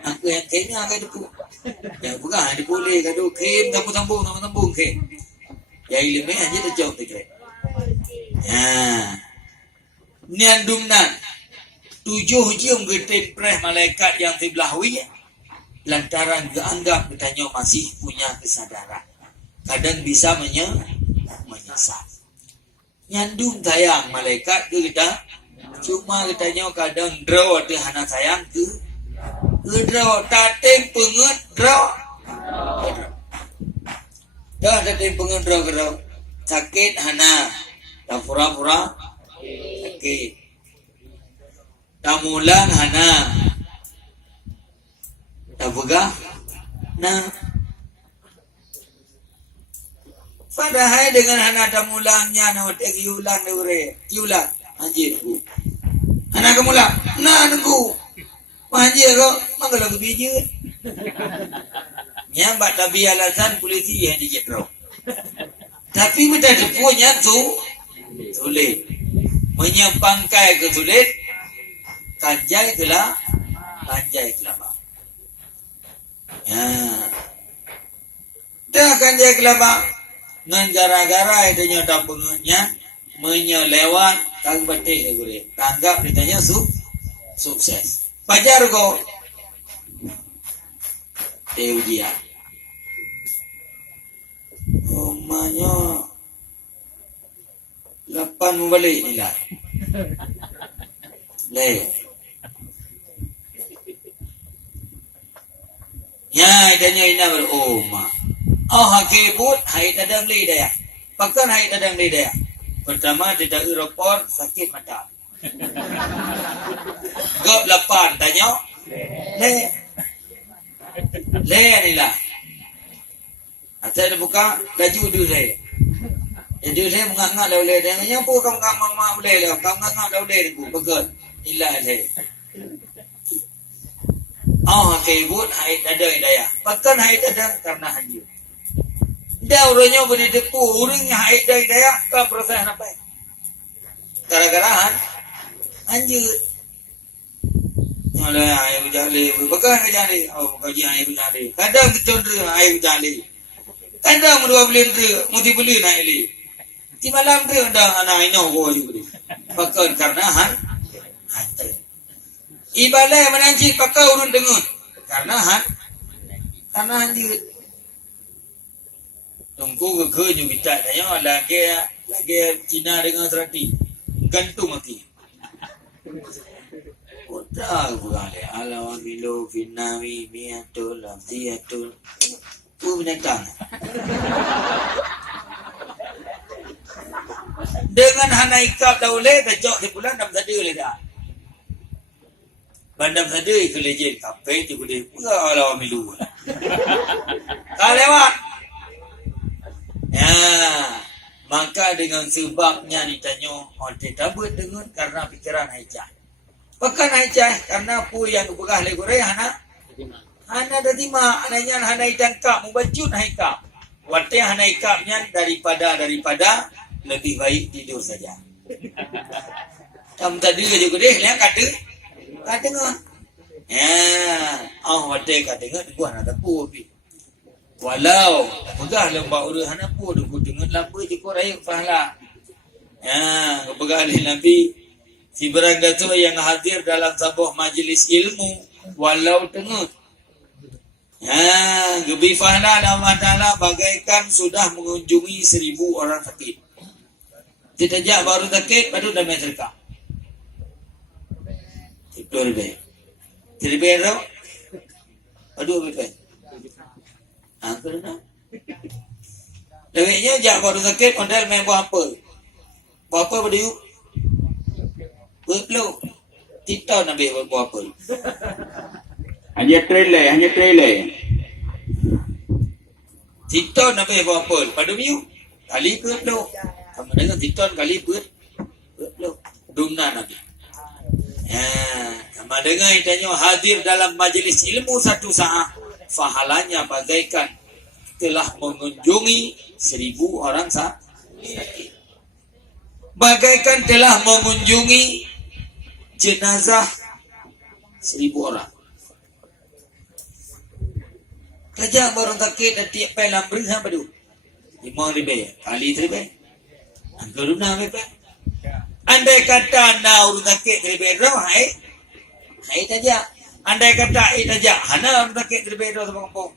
Aku yang kena agak depu. Ya bukan depu le kado kem tambung ke. Ya ilmu aja tu jauh dikret. Nian dumnan 7 jam getin preh malaikat yang tiblahui lantaran dianggap katanya masih punya kesadaran. Kadang bisa menyesal. Nyandung sayang malaikat ke kita. Cuma katanya kadang draw ada hana sayang ke. Draw tateng pengut draw. Dah tateng pengut draw. Sakit hana. Tak pura-pura sakit. Tamulan hana. Tak begah. Nah. Padahal dengan hana tamulangnya na otek yulang deure. Yulang anjir ku. Hana kemulang. Nah nunggu. Anjir kau mangala ke biji. Nyambat tapi alasan polisi yang dijetrok. Tapi benda punya tu sulit. Menyempangkai ke sulit. Kanjai telah bang. Ya. Dah kanjai telah bang. Ngan gara-gara itu nyoda pengutnya menyelewat kang betik gure. Tanggap ditanya sukses. Pajar kau. Ujian. Omanya 8 balik nilai. Leh. Ya, idanya ina beroma. Hakibut hai tadang li daya. Pakan hai tadang li daya. Pertama tidak aeroport sakit mata. Gop 8 tanya. Leh. Leh inilah. Asal buka laju dulu saya. Jadi saya mengangat dah boleh. Dia tanya, apa kamu mengangat boleh lah. Kamu mengangat dah boleh. Betul. Inilah saya. Hakibut hai tadang daya. Pakan hai tadang karena haji. Dah orangnya beri depu. Orang yang haid dari daya. Kan proses apa? Gara-gara anjut. Oleh air berjali. Bukan berjali. Bukan air berjali. Kadang kecondra air berjali. Kadang dua beli tu. Mesti beli nak ili. Di malam tu dah anak ino kau juga. Bukan karena hantar. Ibadah menancik pakai urun dengun. Karena hanjut. Tunggu ke juga kita tanya lagi Cina dengan serati gantung mati. Kota bukan le alawan milo finami miatul lafziatul binatang. Dengan hana ikap daule kecok di bulan dam tadi le dah. Bandam tadi ke lejen kafe tu boleh alawan milo. Kalewat. Ya, maka dengan sebabnya ditanya oleh tabut dengan karena pikiran haijah. Pekan haijah karena apa yang berah legore hana datima ananya hana itangkap membacut haikap. Wate hana ikapnya daripada lebih baik tidur saja. Tam tadi juga deh yang kata ngah. Ya, wate kata ngah gua nak tapu pi. Walau pegah lembah urus hana pun aku dengar lama je kau raya pahala. Ya, pegah oleh Nabi si beranda tu yang hadir dalam sebuah majlis ilmu walau tengah. Ya, gebi pahala Allah Ta'ala bagaikan sudah mengunjungi 1000 orang sakit. Tidak baru sakit baru dah main cerkah. Itu lebih. Lebih tau? Aduh lebih. Kerana lebihnya jak baru sakit model main buah apa? Buah apa pada you? Berpeluh. Tita nak ambil buah apa? Hanya trailer. Tita nak ambil buah apa? Pada you? Kali berpeluh. Kamu dengar tita kali berpeluh. Dumna nak ambil. Ya, kamu dengar itanya hadir dalam majlis ilmu satu saat. Pahalanya bagaikan telah mengunjungi 1000 orang sakit. Bagaikan telah mengunjungi jenazah 1000 orang. Kajak orang sakit dan tiap pelam beri sampai tu 5,000 kali 1,000. Angka rumah berapa? Andai kata anda orang sakit 1,000 hai tajak. Andai kata tajak, hana orang sakit terlebih dahulu sama kampung.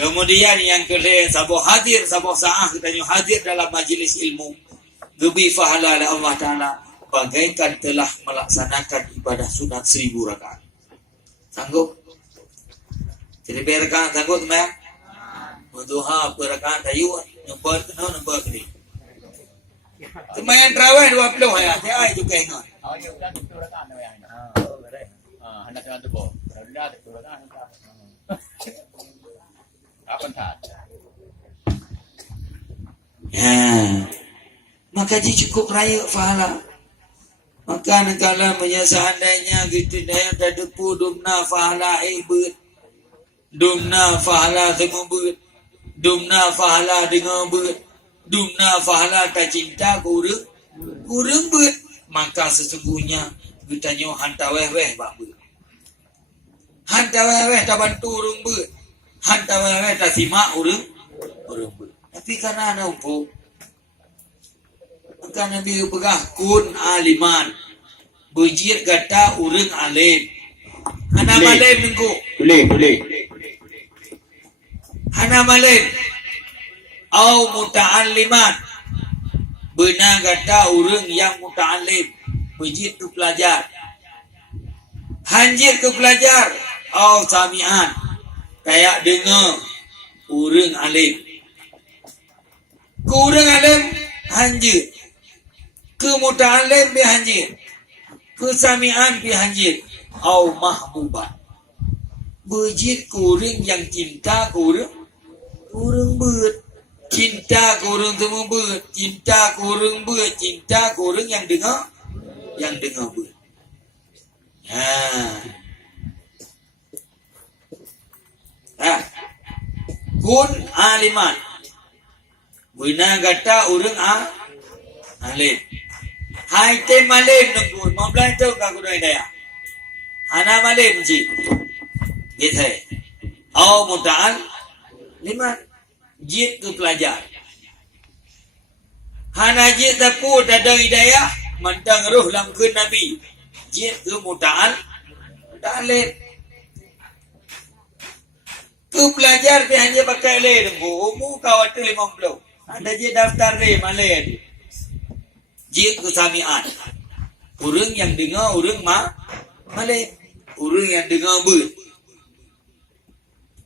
Kemudian yang kedua, sabuh hadir, sabuh sa'ah katanya hadir dalam majlis ilmu. Lebih fahala oleh Allah Ta'ala bagaikan telah melaksanakan ibadah sunat 1000 rakaat. Sanggup? 1000 rakaat sanggup teman? Duha berakaat tayu, nombor kena. Semayan terawih 20 ya. Saya juga ingat. Ya udah itu rekan ya. Boleh. Hendak jangan tu. Dah tu rekan. Apa tak? Ya. Maka dia cukup raya pahala. Maka negara seandainya gitu daya tadepu dumna pahala ibut. Dumna pahala semua but. Dumna pahala dengan but. Dumna fahala tak cinta kurang ber, maka sesungguhnya kitanya hantar weh bak ber, hantar weh tak bantu urang ber, hantar weh tak simak urang ber. Tapi karena ana upo maka Nabi pegah kun aliman bujir kata urang alim ana malim minggu Boleh. ana malim au muta'alliman benar kata orang yang muta'allim bejit tu pelajar hanjir ke pelajar au sami'an kayak dengar orang alim ke orang alim hanjir ke muta'allim bi hanjir ke sami'an bi hanjir au mahbuban bejit ke orang yang cinta ke orang ber cinta ke orang semua ber, cinta ke orang ber, cinta ke orang yang dengar ber. Kun aliman. Benar kata orang alim. Hai te malim nunggu, mau belajar kau kuda daya. Hana malim ji. Gitu. Au muta'al liman. Jid ke pelajar. Hana jid tapu dadang hidayah mandang ruh lamkeun Nabi. Jid ke muta'al ta'alim. Ke pelajar dia hanya pakai le tunggu. Umur kawat 50. Ada jid daftar le malay ada. Jid ke sami'an. Orang yang dengar orang malay. Orang yang dengar ber.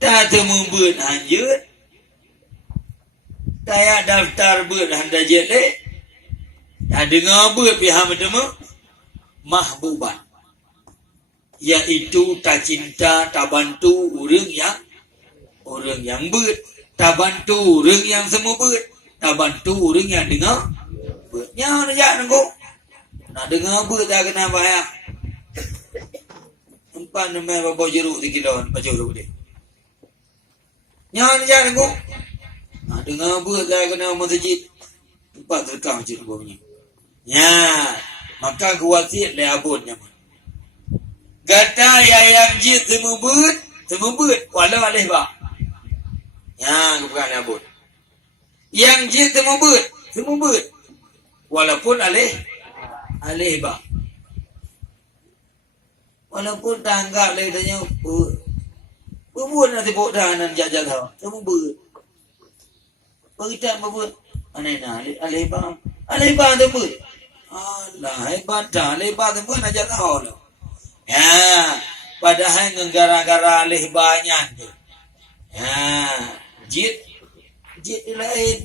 Tak temu ber hanjut. Saya daftar ber handa jele. Tak dengar ber pihak bertemu mahbuban. Iaitu tak cinta, tak bantu orang yang ber. Tak bantu orang yang semua ber. Tak bantu orang yang dengar ber. Nya nak nunggu. Nak dengar ber tak kena bayar. Empat nama bawa jeruk 3 kilo baca jeruk dia. Nya nak nunggu. Dengar apa saya kena masjid tempat terkah masjid bunyi. Ya, maka kuatir le abun nyaman. Kata yang jid semubut walau alih ba. Ya, bukan abut. Yang jid semubut walaupun alih ba. Walaupun tanggap lagi tanya berbuat nanti bawa dahanan jajal tau. Semubut. Berita berbuat. Aneh nak alih ba semubut. Alah, hebat dah. Alih ba semubut nak jajal tau lah. Ya, padahal gara-gara alih banyak tu. Ya, jid lain.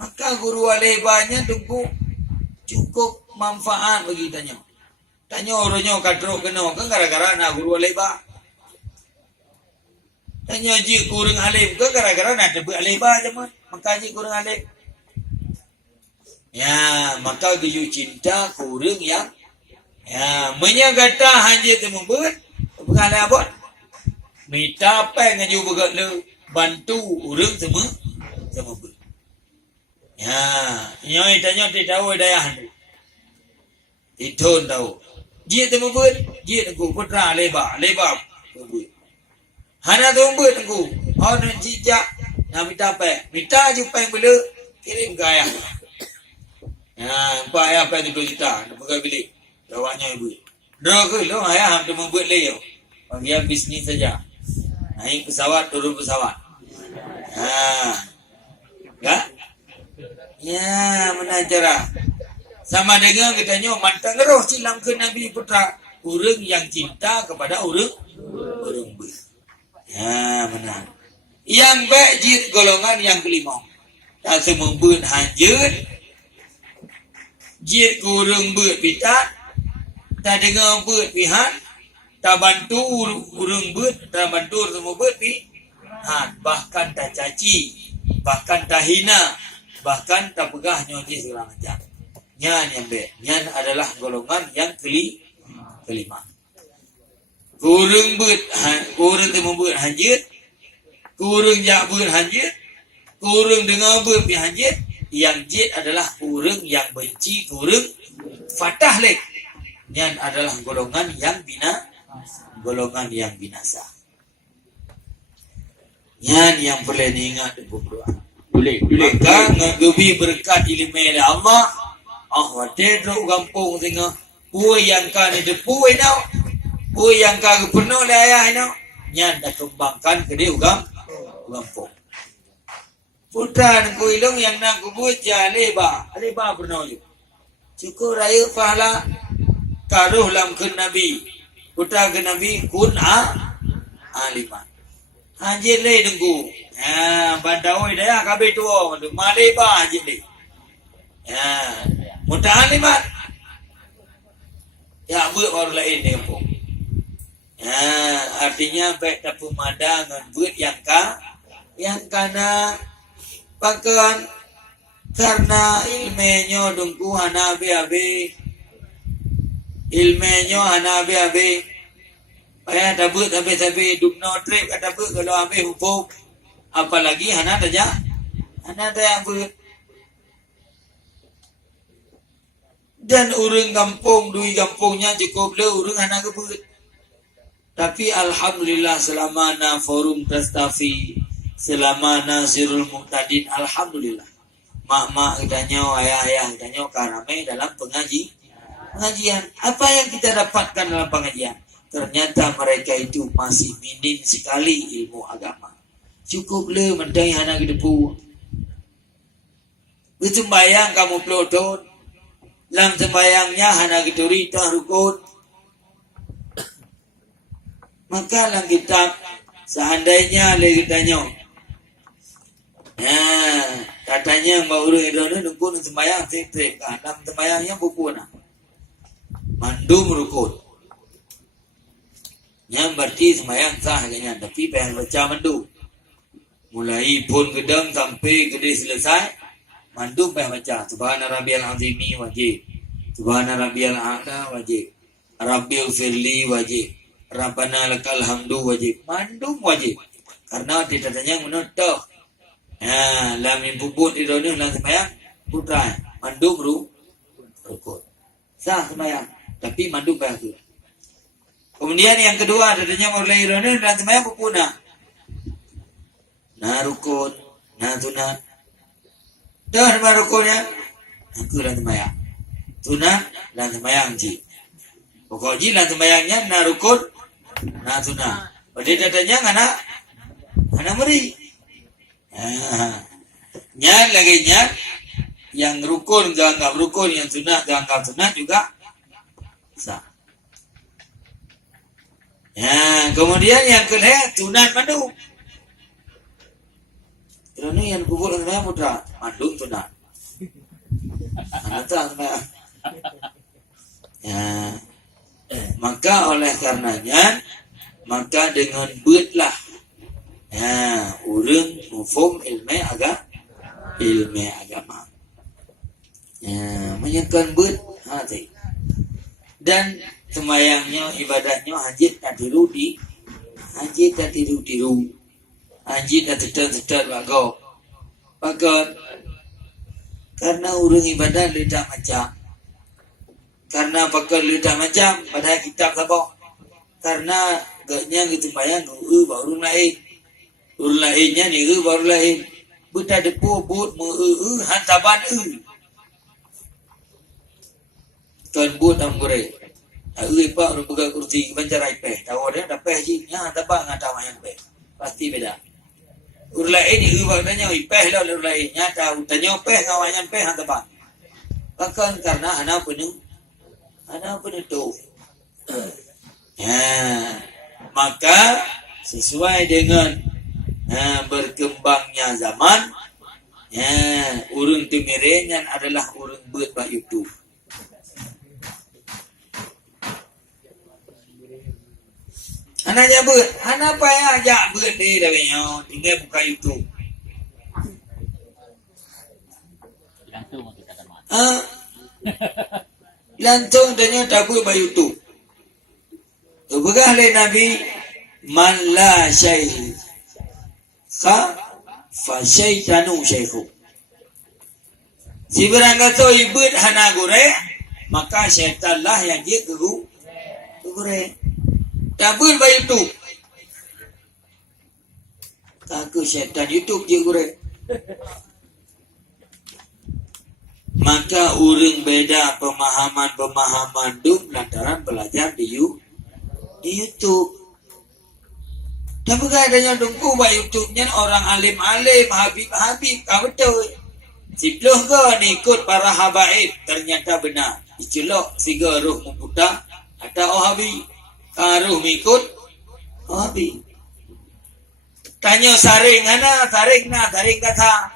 Maka guru alih banyak tunggu cukup manfaat bagi tanya. Tanya orangnya kadrok kena kan gara-gara nak guru alih ba. Tanya jid kurang alim kan gara-gara nak tebak alih ba je mah. Maka jid kurang alim. Ya, maka guru cinta kurang yang ya, menyagata hanya temubut, bukan apa? Minta apa ngaju begat le bantu orang semua ber. Ya, nyoi tanya tahu daya handu. Itu tahu. Dia temubut, dia tengku putra leba. Temubut. Hana temubut tengku. Oh dan jijak, nak minta apa? Minta jumpa yang bela kirim gaya. Ya, apa yang 2 juta, nak pegang bilik. Jawabnya ibu. Dah ke lo ayah hampir membuat leo. Bagian bisnis saja. Naik pesawat, turun pesawat. Ya, mana cara? Sama dengan katanya mantan roh silam ke Nabi Putra. Orang yang cinta kepada orang ber. Ya, benar. Yang baik jid golongan yang kelima. Tak semembun hanjut. Jid kurang ber pitat. Tak dengar buat pihak, tak bantu urung buat, tak bantu semua buat pihak. Bahkan tak caci, bahkan tak hina, bahkan tak pegah nyoji segala macam. Nyan yang baik. Nyan adalah golongan yang kelima. Kurung buat, kurung temu buat hanjit, kurung jak buat hanjit, kurung dengar buat pihak hanjit. Yang jid adalah kurung yang benci, kurung fatah lek. Yang adalah golongan yang binasa. Yang perlu diingat berdoa. Boleh. Maka ngagubi berkat ilmu dari Allah. Wadid ro gampung tengah. Puai yang kan itu puai nau. Puai yang kan penuh le ayah nau. Yang dah kembangkan ke dia gampung. Putra ku ilung yang nak kubut ya leba pernah je. Cukup raya pahala. Karuh lam ke Nabi. Putra ke Nabi kun aliman. Hajir le tunggu. Ya, bandawai dah kabeh tua tu. Maleba hajir le. Ya, muta aliman. Ya, buat orang lain dia pun. Ya, artinya baik tak pemada dengan buat yang kana pakan karena ilmenyo dungku hanabi ilmenyo hanabi payah dabut tapi dukno trip kata dabut kalau ambil hubung apalagi hana saja hana yang buat dan urang kampung dui kampungnya cukup le urang hana kebut tapi alhamdulillah selama na forum tastafi selama na sirul muqtadin alhamdulillah mak-mak kitanya ayah-ayah kitanya karame dalam pengajian. Apa yang kita dapatkan dalam pengajian? Ternyata mereka itu masih minim sekali ilmu agama. Cukup le mendai hana gedepu. Bersembayang kamu pelotot. Dalam sembayangnya hana geduri tah rukun. Maka dalam kitab seandainya le kitanya. Katanya Mbak Urung Idona nunggu sembayang trik-trik. Dalam sembayangnya buku nak. Mandum rukun. Yang berarti sembahyang sah kayaknya. Tapi pengen baca mandum. Mulai pun gedang sampai gede selesai. Mandum pengen baca. Subhana Rabbiyal Azimi wajib. Subhana Rabbiyal A'la wajib. Rabbil Firli wajib. Rabbana lakal hamdu wajib. Mandum wajib. Karena tidak tanya menutup. Lamin bubut di dunia dalam sembahyang. Putra. Mandum rukun. Sah sembahyang. Tapi mandum bahagia. Kemudian yang kedua adanya mulai ironi dan semuanya berpunah. Nah rukun, nah tunat. Dah nama rukunnya, aku dan semuanya. Tunat dan semuanya ji. Pokok ji dan semuanya nah rukun, nah tunat. Pada datanya anak meri. Nyat lagi nyat. Yang rukun dianggap rukun, yang sunat dianggap sunat juga sah. Ya, kemudian yang kedua sunat mandu. Ini yang kubur dengan putra mandu sunat. Anak tak ya. Maka oleh karenanya, maka dengan buatlah. Ya, urang mufhum ilmu agama. Ya, menyekan buat hati. Dan sembahyangnya, ibadahnya hajit tak tiru di hajit tak tiru hajit tak tetap bago bagot karena urang ibadah lidah macam karena pakai lidah macam pada kitab sabok karena gaknya gitu bayang baru lainnya ni baru lain buta depu but hantaban kan buat amgure pak orang buka kursi bancar ipeh tahu dia dah peh je nya tabang ngata mayan peh pasti beda urlain ni baganya ipeh lah urlain nya tahu tanya peh ngawanyan peh tabang bahkan karena anak penuh tu ya maka sesuai dengan berkembangnya zaman ya urang temirenyan adalah urang buat bak YouTube. Anak nyabut, anak apa yang ajak buat dia dah punya, tinggal buka YouTube. Lantung kita sama. Lantung dia tak buat by YouTube. Tu begah le Nabi, man la syai fa syaitanu syaihu. Si berangkat tu ibut hana gore, maka syaitan lah yang dia guru gore. Tabur by YouTube. Aku syaitan YouTube je gure. Maka urang beda pemahaman dum lantaran belajar di YouTube. Tapi adanya dungku by YouTube-nya orang alim-alim, habib-habib, kau betul. Ciploh ke ni ikut para habaib, ternyata benar. Dicelok siga roh memputar atau habib. Karuh mikut habis. Tanya saring mana, saring kata.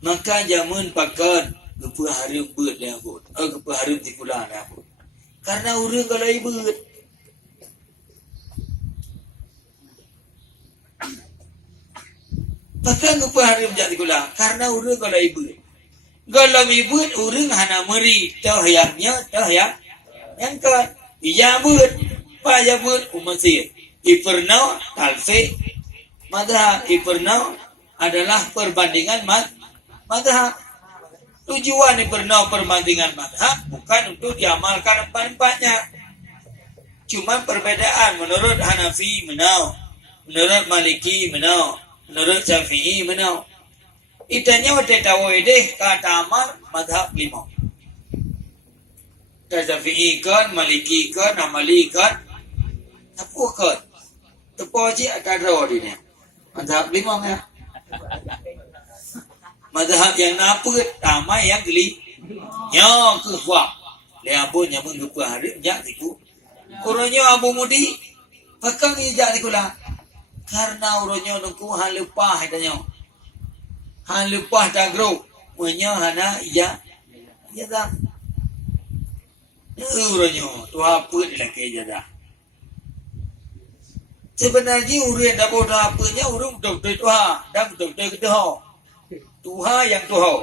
Maka jamun pakan gepa harum beut dia pun. Gepa harum tikulah dia pun. Karena urang kalau ibut. Pakan gepa harum jak tikulah karena urang kalau ibut. Kalau ibut urang hana meri tah yangnya tah yang yang kan ijabut pajabut umasir ipernau talfi madhab ipernau adalah perbandingan madhab tujuan ipernau perbandingan madhab bukan untuk diamalkan empat-empatnya cuma perbedaan menurut Hanafi menau menurut Maliki menau menurut Syafi'i menau itanya wate tawideh kata amal madhab 5 Syafi'i kan, Maliki kan, Amali kan, apa kan? Tepo je akan raw di ni. Mazhab 5 ya. Mazhab yang apa? Tamai yang geli. Nya ke kuat. Dia pun yang menggepa hari jak tiku. Urangnya Abu Mudi, pakang ijak tikulah. Karena urangnya nungku hal lepah katanya. Hal lepah tak grow. Punya hana ijak. Ya tak. Urangnya tu apa dia laki jadah. Sebenarnya urang dah bodoh apanya urang betul-betul Tuhan dan betul-betul ketuhan. Tuhan yang Tuhan.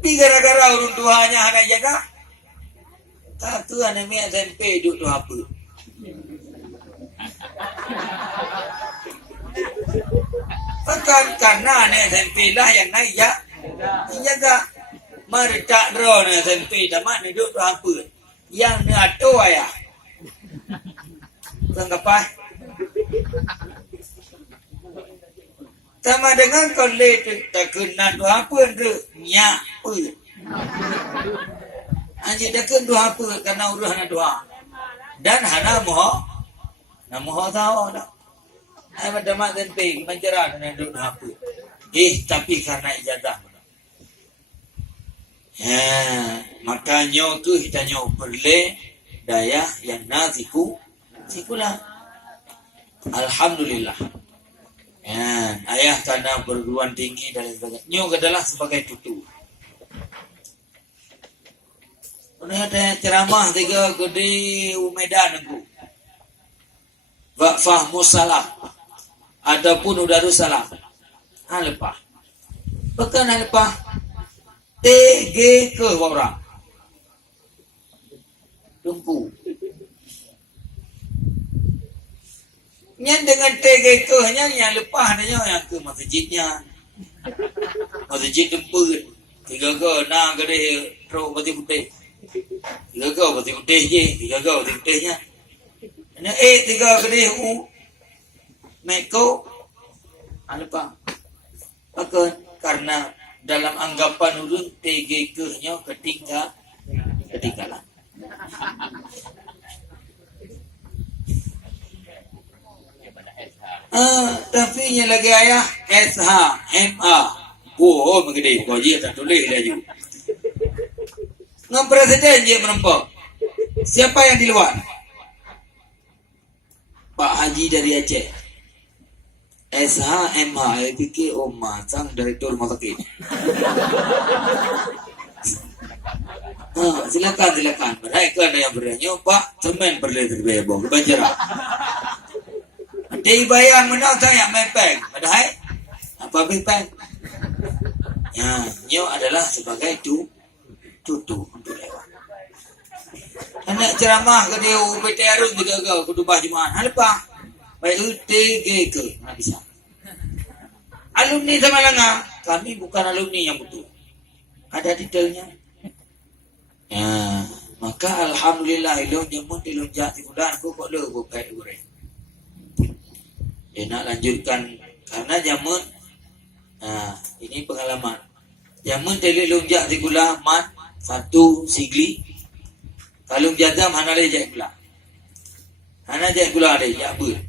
Tapi gara-gara urang Tuhannya hana jadah. Tak tu anak mi SMP duduk tu apa. Bahkan karena anak SMP lah yang naik ya. Jaga. Mari tak dro na senpi damat ni duk apa. Yang ni atu ayah. Sangkapai. Sama dengan kolej tak kena dua apa ke nyak apa. Anjir dah kena dua apa karena urus na dua. Dan hana moho tahu dah. Ai damat senpi mencerah dengan duk apa. Tapi karena ijazah. Makanya tu hitanya perle daya yang naziku sikulah. Alhamdulillah. Ayah tanah perguruan tinggi dan sebagainya. Nyok adalah sebagai tutu. Ada ceramah tiga di Medan aku. Wakfah musalah ataupun udarus salah. Lepas. Bukan lepas. TG ke orang. Tumpu. Yang dengan TG ke hanya yang lepas hanya yang ke masjidnya. Masjid tempur. Tiga ke nak ke dia teruk putih putih. Tiga ke putih putih je. Tiga ke putih putihnya. Hanya tiga ke dia Meko. Lepas. Maka karena dalam anggapan ulun TG ke-nya ketinggalan. Tapi yang lagi ayah SH, MA. Oh, begini. Kau je tak tulis lagi. Dengan presiden je menempa. Siapa yang di luar? Pak Haji dari Aceh. SH, MH, saya fikir sang direktur rumah sakit. Silakan. Mereka ada yang bertanya, Pak, semen perlu terbebong, bercerah. Dia bayang menang saya mepeng. Padahal, apa mepeng? Nyo adalah sebagai tutu untuk lewat. Anak ceramah ke dia, UPTR juga ke, kutubah jemaah. Lepas. Baik TG ke bisa. Alumni sama langa, kami bukan alumni yang betul. Ada detailnya. Maka alhamdulillah ilmu jamun dilunjak di bulan aku kok le bukai goreng. Dia nak lanjutkan karena jamun. Ini pengalaman. Jamun teli lunjak di bulan mat satu sigli. Kalau jazam hana le jak gula. Hana jak gula le jak ber.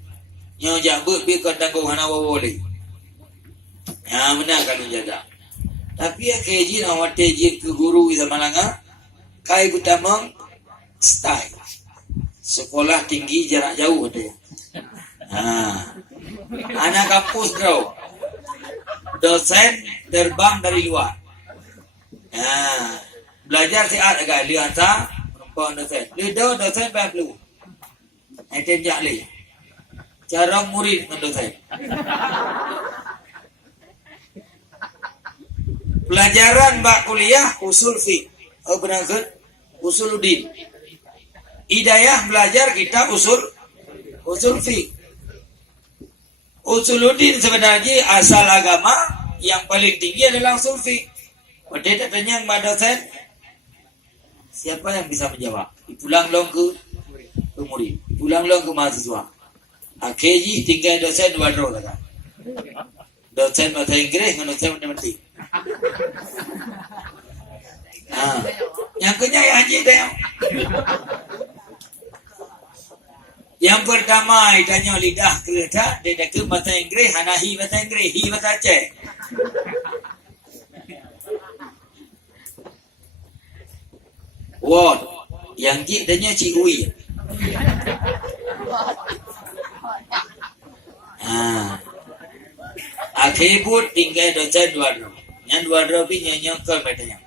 Nyo jabut bi kon tanggung hana boleh. Benar kalau jaga. Tapi ya keji nak wate je ke guru di Malanga. Kai utama style. Sekolah tinggi jarak jauh dia. Anak kampus kau. Dosen terbang dari luar. Belajar siat agak lihat perempuan dosen. Lido dosen perlu. Itu jakli. Cara murid menurut saya. Pelajaran bak kuliah usul fiqh. Benar ke? Usuluddin. Hidayah belajar kitab usul fiqh. Usuluddin sebenarnya asal agama yang paling tinggi adalah usul fiqh. Pada tanya kepada dosen, siapa yang bisa menjawab? Pulang long ke murid. Pulang long ke mahasiswa. KG tinggal dosen 2 roh lah. Dosen bahasa Inggeris dengan dosen matematik. Yang kenyai haji dah. Yang pertama ditanya lidah kereta, dia ke bahasa Inggeris, hanahi bahasa Inggeris, hi bahasa Aceh. Word yang cik tanya Cik Ui. Akhirnya tinggal dosen 2 roh. Yang 2 roh ni nyanyi ke matanya.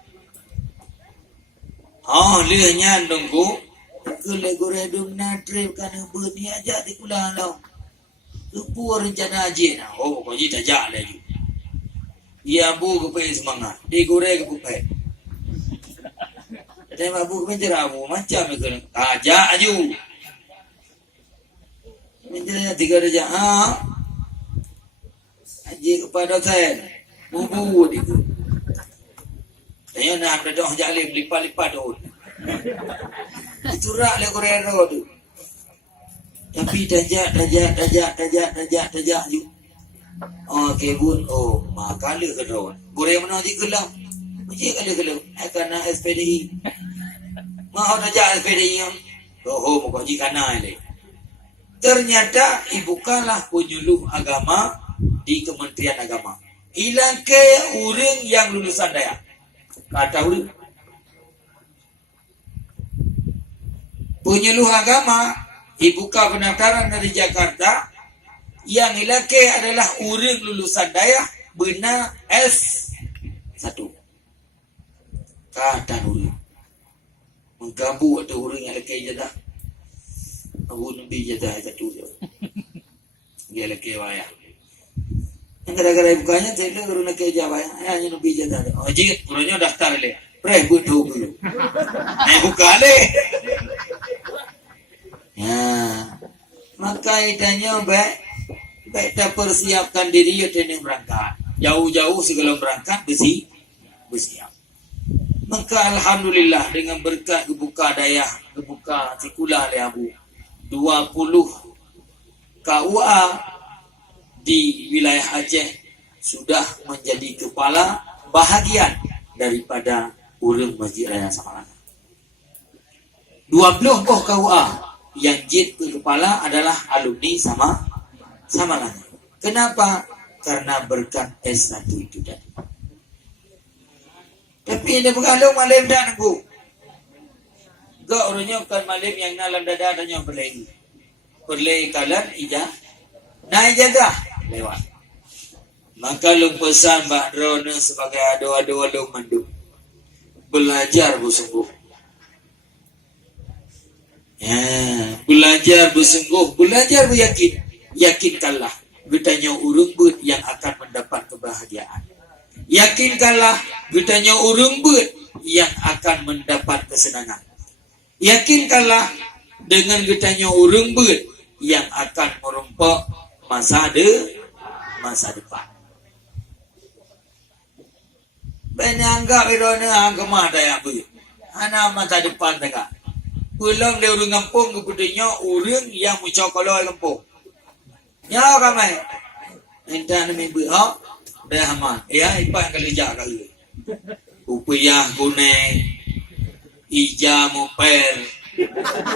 Lihatnya nunggu. Kule gore dum na trip kana berni aja di kula lau. Lupa rencana haji na. Kau ji tajak lagi. Ya bu kepai semangat. Di gore ke kepai. Tapi abu mencerah abu macam itu. Tajak aju. Mencerahnya 3 darjah. Haji kepada dosen. Bubu itu. Tanya nak dah jalan lipat-lipat tu. Itu rak le korero tu. Tapi tajak je. Oh, kebun. Oh, makan le kedon. Goreng mana je kelam. Je kelam. Akan SPDI. Mau tajak SPDI yang. Oh, mau kaji kana le. Ternyata ibu kalah penyuluh agama di Kementerian Agama. Hilang ke orang yang lulusan daya. Kata orang. Penyuluh agama dibuka pendaftaran dari Jakarta, yang ilake adalah orang lulusan daya benar S1. Kata orang menggabu ada orang yang ilake jadah, aku nabi jadah satu je. Dia ilake wayah. Yang kadang-kadang bukanya saya bilang orang ilake jawaya, hanya nabi jadah. Oh jik, orangnya daftar le. Pray butuh dulu. Buka le. Ya, maka itanya baik tak persiapkan diri ya training berangkat. Jauh-jauh sebelum berangkat bersiap. Maka alhamdulillah dengan berkat kebuka daya, kebuka sekolah le abu 20 KUA di wilayah Aceh sudah menjadi kepala bahagian daripada urang Masjid Raya Samalaka. 20 KUA yang jid ke kepala adalah alumni sama lagi. Kenapa? Karena berkat S1 itu tadi. Tapi dia bergalung malam dah nunggu. Gak orangnya bukan malam yang dalam dada adanya berlei. Berlei kalan ijah. Naik jadah lewat. Maka lung pesan Mbak Drone sebagai ado-ado lung manduk. Belajar bersungguh. Ya, belajar bersungguh, belajar beryakin. Yakinkanlah betanya urung bet yang akan mendapat kebahagiaan. Yakinkanlah betanya urung bet yang akan mendapat kesenangan. Yakinkanlah dengan betanya urung bet yang akan merompak masa depan. Banyak irona agama daya bet. Ana masa depan tak. Pulang dia orang kampung kepadanya orang yang mencokoloi kampung. Ya ramai. Entah nama berhak dah aman. Ya ipan kali jak kali. Upaya kuning, hijau mopel.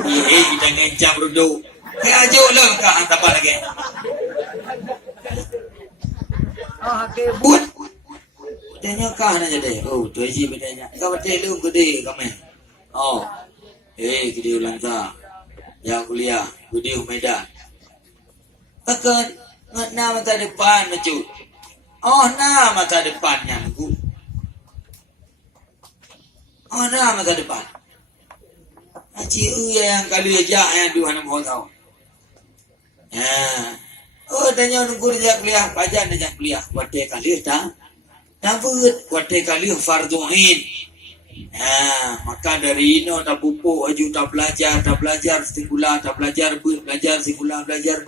Kita ngencam duduk. Kayak ajuk lah kak hantapan lagi. Buat. Tanya kah nanya deh. Oh tu aja bedanya. Kau betul lu gede kami. Oh. Gede ulang tak. Ya kuliah. Gede Medan. Takkan. Nak mata depan macam. Oh nak mata depannya aku. Oh nak mata depan. Cik yang kali ajak yang dua nak mohon tahu. Ya. Oh tanya nunggu dia kuliah. Pajan dia kuliah. Wadah kali tak. Dapat. Wadah kali fardu'in. Maka dari ini tak pupuk aju tak belajar sekula tak belajar sekula belajar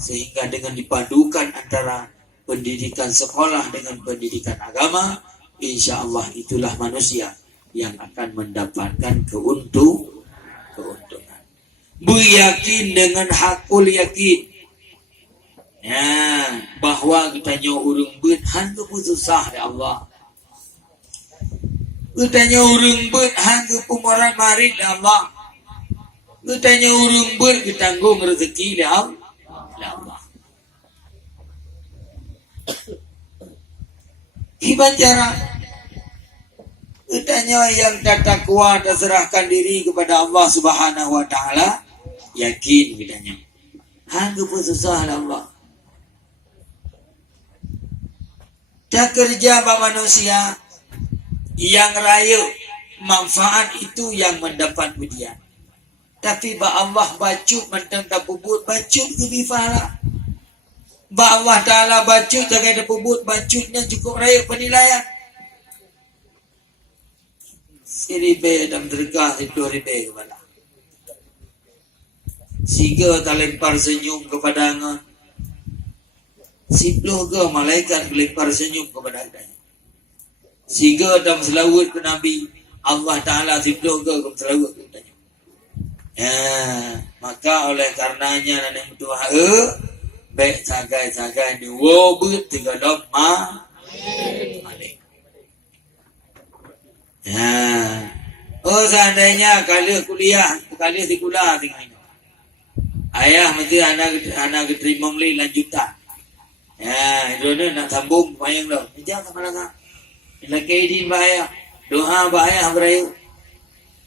sehingga dengan dipadukan antara pendidikan sekolah dengan pendidikan agama, insya-Allah itulah manusia yang akan mendapatkan keuntungan. Beryakin dengan hakul yakin. Bahwa kita urung bet hang susah ya Allah. Katanya urung ber hangga pemoran marit Allah. Katanya urung ber ketanggung rezeki Allah. Iban cara. Katanya yang tak takwa dan serahkan diri kepada Allah Subhanahu wa taala, yakin katanya. Hangga pun susah Allah. Tak kerja manusia yang raya manfaat itu yang mendapat pujian. Tapi ba Allah bacut mentang tak pubut bacut lebih pahala. Ba Allah Taala bacut jangan ada pubut bacutnya cukup raya penilaian. Seribe dalam dergah itu ribe kepada. Siga tak lempar senyum kepada angan. Siploh ke malaikat lempar senyum kepada adanya. Sehingga dalam selawat ke Nabi Allah Ta'ala sibduk ke selawat ke tanya. Ya, maka oleh karenanya nanti doa baik sagai-sagai ni wabut tiga lama alik. Ya. Oh seandainya kali kuliah tinggal ini. Ayah mesti anak terima beli lanjutan. Ya, itu nak sambung bayang dah. Jangan sama lagi. Lagi di bahaya. Doa bahaya berayu.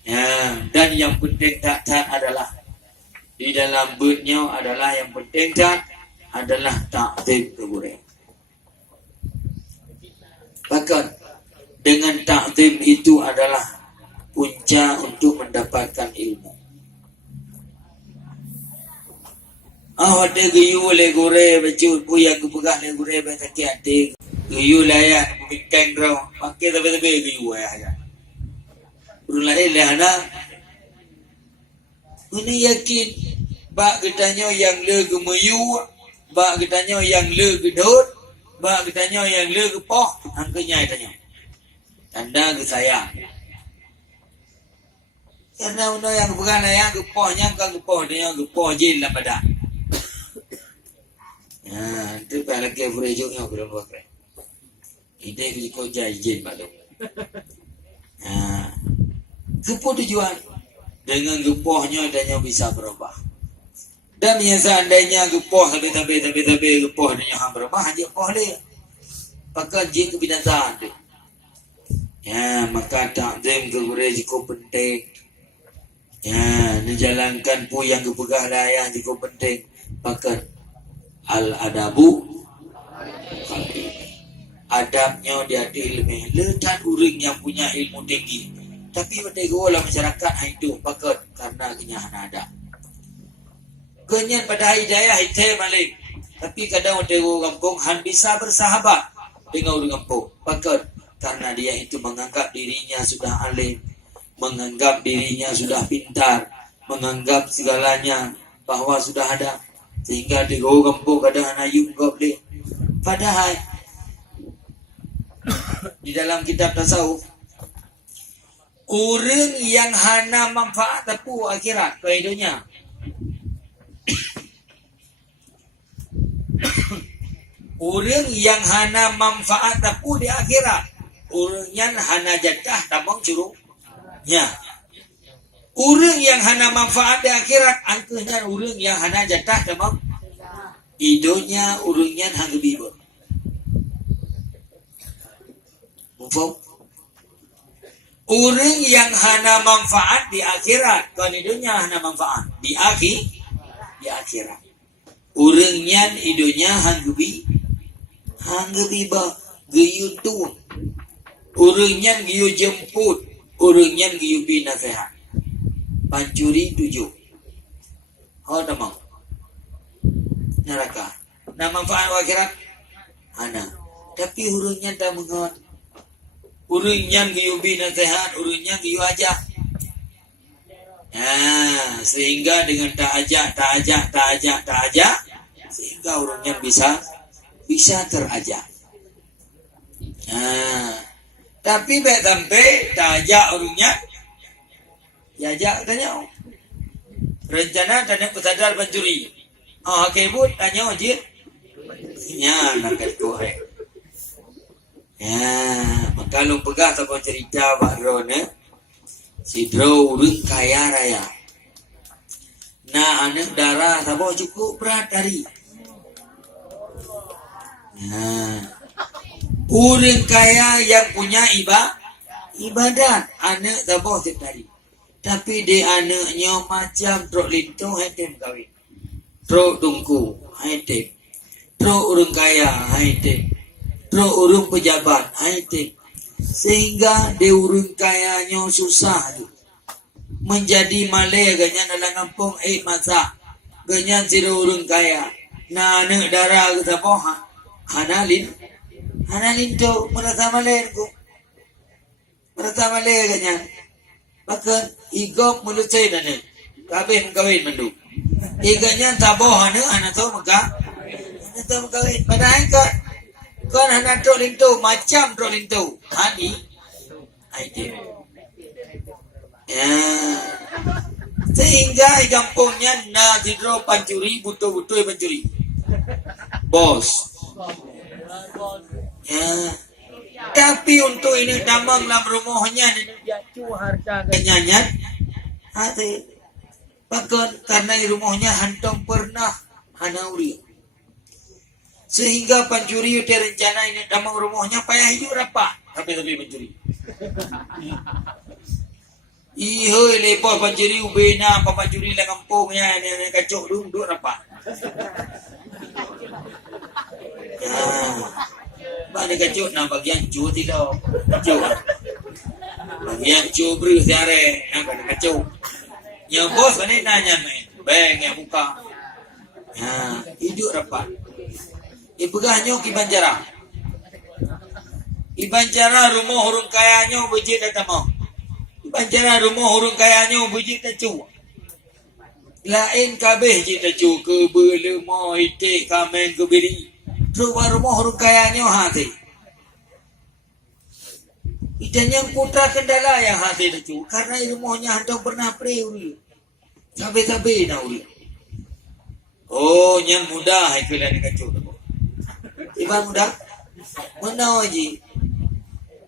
Ya, dan yang penting tak adalah di dalam budnya adalah yang penting tak adalah ta'zim kepada. Bahkan dengan ta'zim itu adalah punca untuk mendapatkan ilmu. Ada gayu le gore becut puya kepegah le gore betaki ate. Gayu layan bintang raw. Pakai tapi gayu ya. Ulai lehana. Ini yakin bak kitanya yang le gemayu, bak kitanya yang le gedot, bak kitanya yang le gepoh, angkanya tanya. Tanda ke saya. Karena uno yang bukan yang gepohnya kan gepoh dia gepoh jin lah pada. Ya, itu lagi berejuknya belum pakai. Ini kau jai jin malu. Ya. Gepoh tujuan dengan gepohnya adanya bisa berubah. Dan yang seandainya gepoh tapi gepoh adanya ham berubah aja gepoh dia. Pakai jin ke binatang dia. Ya, maka takzim ke beresiko penting. Ya, menjalankan pu yang kepegah layah cukup penting. Pakai al-adabu adabnya dia ada ilmu. Letak orang yang punya ilmu tinggi. Tapi mereka lah masyarakat hidup pakai karena kenyahan adab. Kenyahan pada hidayah hitam malik. Tapi kadang mereka kampung han bisa bersahabat dengan orang kampung. Pakai karena dia itu menganggap dirinya sudah alim, menganggap dirinya sudah pintar, menganggap segalanya bahwa sudah ada. Sehingga di orang kampung kadang ayub kau boleh. Padahal di dalam kitab tasawuf, orang yang hana manfaat tapu akhirat ke hidupnya. Orang yang hana manfaat tapu di akhirat. Orang yang hana jatah tabang curung. Ya. Orang yang hana manfaat di akhirat angkanya orang yang hana jatah tabang hidupnya orang yang hang bibur. Mufaham? Orang yang hana manfaat di akhirat, kan hidupnya hana manfaat di akhirat. Orang yang hidupnya hang biba gayutun. Orang yang giyu jemput, orang yang giyu binasehat. Pancuri 7. Oh namang neraka. Nah manfaat akhirat hana. Tapi orang yang tak mengat. Orang yang giyu binasehat, orang yang giyu ajak. Nah, sehingga dengan tak ajak, sehingga orangnya bisa terajak. Nah, tapi baik sampai tak ajak orangnya, diajak tanya. Rencana tanya pesadar pencuri. Oh, kebut tanya je. Ya, nak kau ya, maka lu pegah tak cerita Pak Drone. Si Dro urut kaya raya. Nah, anak darah sabah cukup berat hari. Nah, orang kaya yang punya ibadat, anak sabah setiap hari. Tapi dia anaknya macam truk lintu haitem kawin. Truk tungku haitem. Truk orang kaya haitem. Truk orang pejabat haitem. Sehingga dia orang kayanya susah tu. Menjadi malay ganyan dalam kampung masak. Ganyan sila orang kaya. Nah anak darah ke siapa? Hanalin tu merasa malay ku. Merasa malay ganyan. Bahkan igop mulut saya dana. Kawin mandu. Ganyan taboh anak tu maka. Anak tu kawin. Padahal kan Kan hana truk lintu macam truk lintu. Hani idea. Ya. Sehingga di kampungnya Nadiro pencuri butuh-butuh pencuri. Bos. Ya. Tapi untuk ini damang dalam rumahnya dia harga nyanyian hati. Bahkan karena di rumahnya hantam pernah hanauri. Sehingga pencuri udah rencana ini damang rumahnya payah hidup apa? Tapi pencuri. Iho lepas pencuri ubena apa pencuri lah kampungnya ni kacau duduk apa? Ya. Bagi kacau nak bagian cu tidak kacau. Bagian cu beri siare nak kena kacau. Yang bos ni nanya main, beng yang muka. Ya, hidup rapat. Ibegahnya ki Banjara. Ibanjara rumah orang kayanya bejit datang mau. Ibanjara rumah orang kayanya bejit tacu. Lain kabeh je tacu ke belema itik kamen ke beri. Rumah orang kayanya hati. Dan yang putra kendala yang hati tacu. Karena rumahnya hantar pernah pre-uri. Kabeh-kabeh nak uri. Oh, yang mudah ikulah ni kacau. Iban mudah. Mana aja.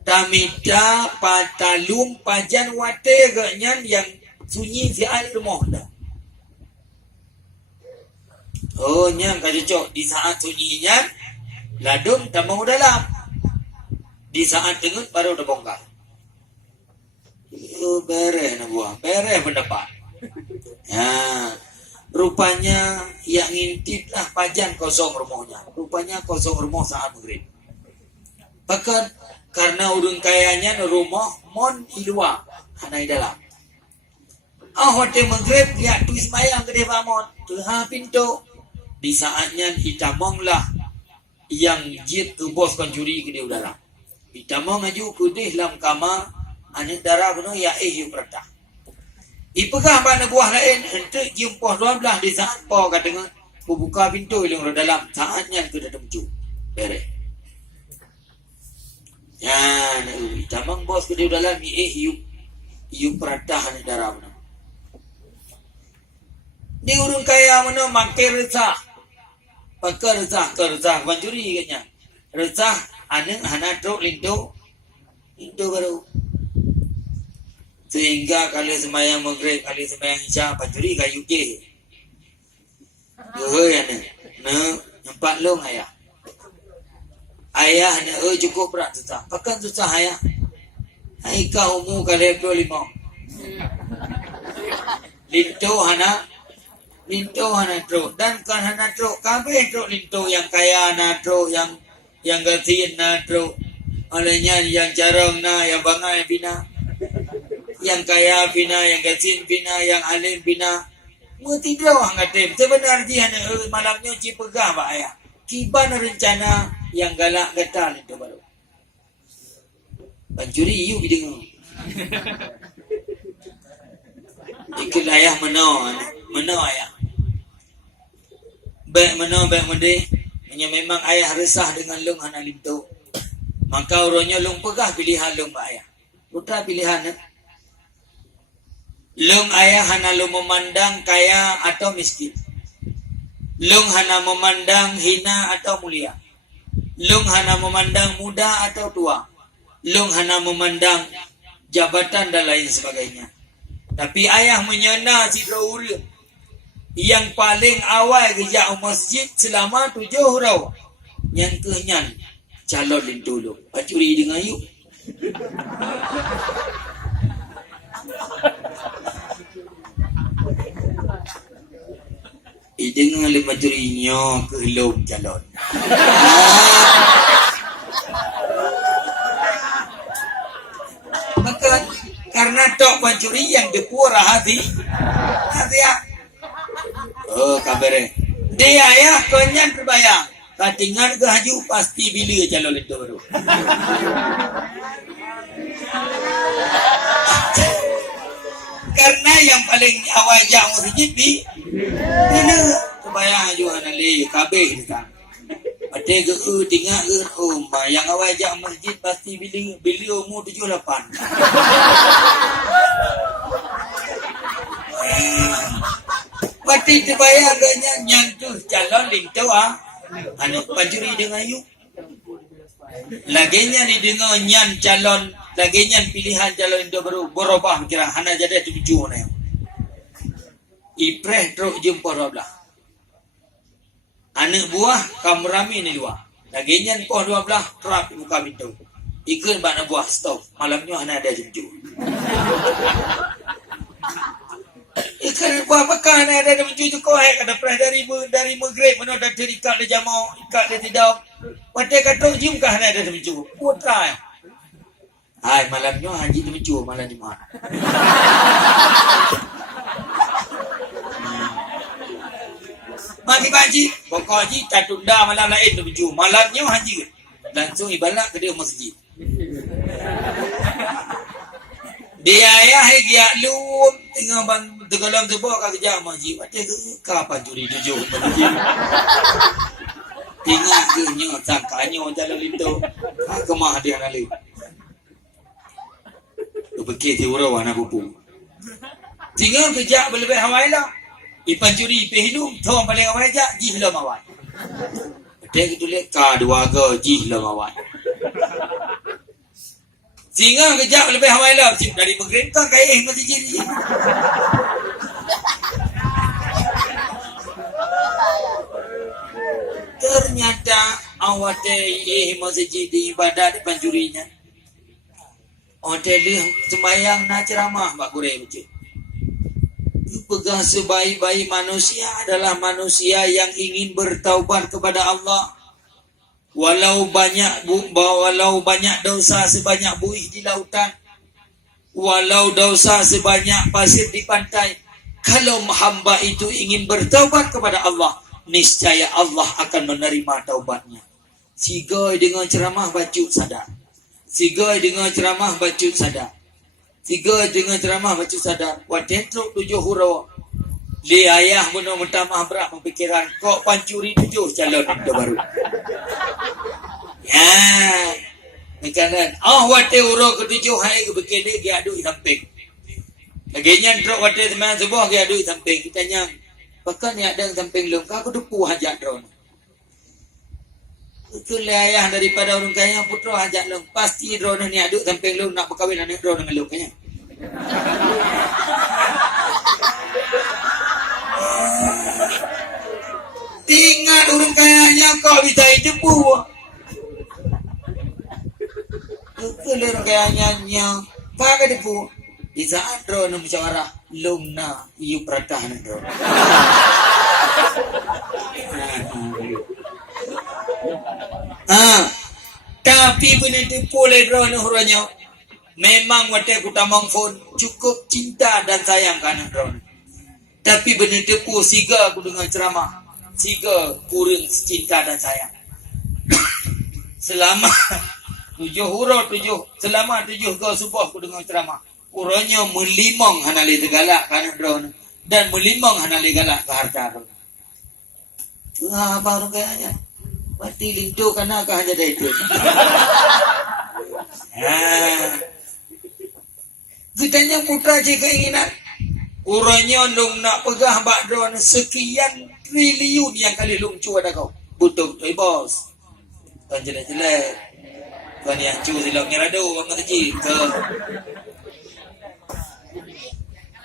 Tamita patalum pajan wate ganyan yang sunyi si air rumah dah. Oh, nyang kacau di saat sunyinya ladum tamang dalam. Di saat tengut baru dah bongkar. Itu bereh nak buah, bereh pendapat. Ya, rupanya yang ngintip lah pajan kosong rumahnya. Rupanya kosong rumah saat maghrib. Bahkan karena urun kayanya rumah mon ilua hanai dalam. Hotel maghrib dia tu semayang gede pamon. Tuha pintu. Di saatnya hitamong lah yang jit ke bos pencuri ke dia udara. Hitamong aju kudih lam kama anak darah penuh ya yuk pertah. Ipegah mana buah lain untuk jumpa 12 di saat po katanya buka pintu yang dalam saatnya ke datang cu. Beres. Ya, hitamong bos ke dia dalam yuk pertah anak darah penuh. Di urun kaya mana makin resah. Pakai resah pencuri katanya. Resah anak truk lintu baru. Sehingga kali semayang maghrib, kali semayang isya pencuri kayu je. Gehoi anak. Nampak long ayah. Ayah anak cukup berat susah. Pakai susah ayah. Hai kau umur kali 25. Lintu hana truk dan kan hana truk kabeh truk lintu yang kaya na truk yang gatin na truk olehnya yang jarang na yang bangai bina yang kaya bina yang gatin bina yang alim bina mu tidak hangatim sebenarnya hana malamnya cipegah pak ayah kiban rencana yang galak gatal itu baru pencuri you bideng ikut ayah mana ayah baik mende hanya memang ayah resah dengan long hana lintu maka orangnya long pegah pilihan long ayah putra pilihan long ayah hana long memandang kaya atau miskin long hana memandang hina atau mulia long hana memandang muda atau tua long hana memandang jabatan dan lain sebagainya. Tapi ayah menyana si Raul yang paling awal kerja masjid selama 7 hurau. Yang kenyan calon dulu. Pacuri dengan you. Dengan lima curinya ke helom calon. Maka karena tok pencuri yang depura hati ya. Oh kabare. Dia ya kenyan terbayang. Katingan ke haju pasti bili calon itu baru. Karena yang paling awal yang masjid di ini terbayang haju anali kabeh kan. Ada ke tinggal ke yang awal ajak masjid pasti bila umur 78. Mati terbayar ganya nyantu calon lintu anak pancuri dengan you. Laginya ni dengar nyan calon, laginya pilihan calon itu baru berubah kira hana jadi tujuh ni. Ipreh teruk jumpa belah. Anak buah kamu rami ni luar. Laginya pohon 12 terap di muka pintu. Ikut bak buah stop. Malamnya hana ada tujuh. Ikan buah pekan ada menuju kau kada pernah dari maghrib mana dah terikat di jamak ikat dia tidak pada kata jim kah ada menuju putra hai malamnya haji menuju malam Jumaat mari haji pokok haji tak tunda malam lain menuju malamnya haji langsung ibadat ke dia masjid dia ayah dia lum tengah bang tegalam sebab kat kerja masjid ada ke kapan curi tujuh tengah ke nya sangkanya jalan lintu kemah dia nali tu pergi ti urau anak pupu tengah kerja berlebih hawai lah ipan curi pehilum thong paling awai jak jih lam awai ada ke tulis ka dua ga jih lam awai singa kejap lebih hawai lah dari maghrib kan kaya masih jadi ternyata awak masih jadi ibadat di pancurinya hotel sembahyang nak ceramah Pak Gure macam pegang sebaik-baik manusia adalah manusia yang ingin bertaubat kepada Allah. Walau banyak dosa sebanyak buih di lautan, walau dosa sebanyak pasir di pantai, kalau hamba itu ingin bertaubat kepada Allah, niscaya Allah akan menerima taubatnya. Sigoi dengan ceramah bacut sadar. Sigoi dengan ceramah bacut sadar. Sigoi dengan ceramah bacut sadar. Wadentruk 7 huruf. Li ayah benar mentamah berat mempikiran kok pancuri 7 calon itu baru. Ya, makanan. Wate urut ke-7 hai ke bekede dia aduk samping. Laginya truk wate teman sebuah dia aduk samping. Kita tanya, "Pakan ni ada samping lom ka aku depu hajat drone." Betul ayah daripada orang kaya putra hajat lom. Pasti drone ni aduk samping lom nak berkahwin anak drone dengan lom kaya. Tinggal orang kayanya kau bisa hidup buah. Betul orang kayanya pakai depu. Di saat drone musyawarah lumna iu peratahan drone. Tapi benar depu le drone huranya. Memang wate kutamang phone cukup cinta dan sayang kana drone. Tapi benar depu siga aku dengan ceramah. Siga kurang cinta dan sayang. Selama 7 huruf 7 selama 7 kau subuh aku dengar ceramah. Uranya melimang hanali tegalak kana drone dan melimang hanali galak ke harta drone. Tu baru kayaknya. Mati lintu kana ka hanya itu. Kitanya putra je keinginan. Uranya lung nak pegah bak drone sekian triliun yang kali lung cu ada kau. Butuh tu bos. Kan jelek-jelek. Kan yang cu silau ngerado orang kecil ke.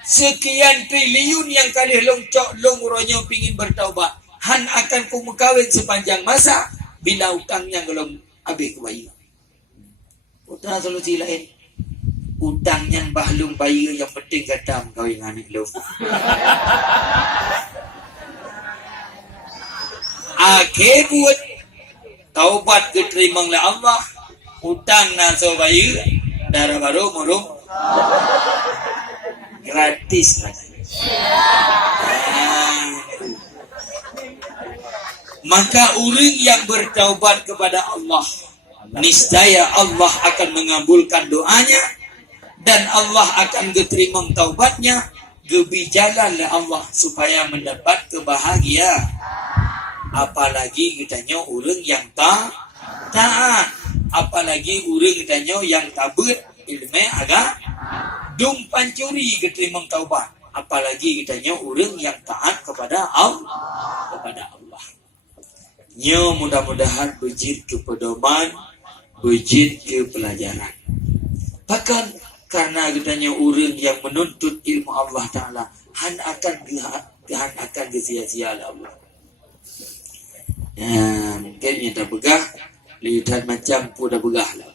Sekian triliun yang kali lung cok lung uranya pingin bertaubat. Han akan ku mekawin sepanjang masa bila utangnya belum habis ke bayi. Putra solusi lain. Utangnya bahlung bayi yang penting kata mekawin dengan anak lung. Akhir buat taubat diterima oleh Allah. Utang naso bayi darah baru murung gratis lagi. Maka orang yang bertaubat kepada Allah, niscaya Allah akan mengabulkan doanya dan Allah akan diterima taubatnya. Gebi jalanlah Allah supaya mendapat kebahagiaan. apalagi kitanya orang yang taat, apalagi orang kitanya yang tabut ilmu agak dung pancuri keterima taubat, apalagi kitanya orang yang taat kepada Allah, Nya mudah-mudahan berjid ke pedoman, berjid ke pelajaran. Bahkan karena katanya orang yang menuntut ilmu Allah Ta'ala han akan sia-sia Allah. Mungkin yang dah begah, lihat macam pun dah begah lah.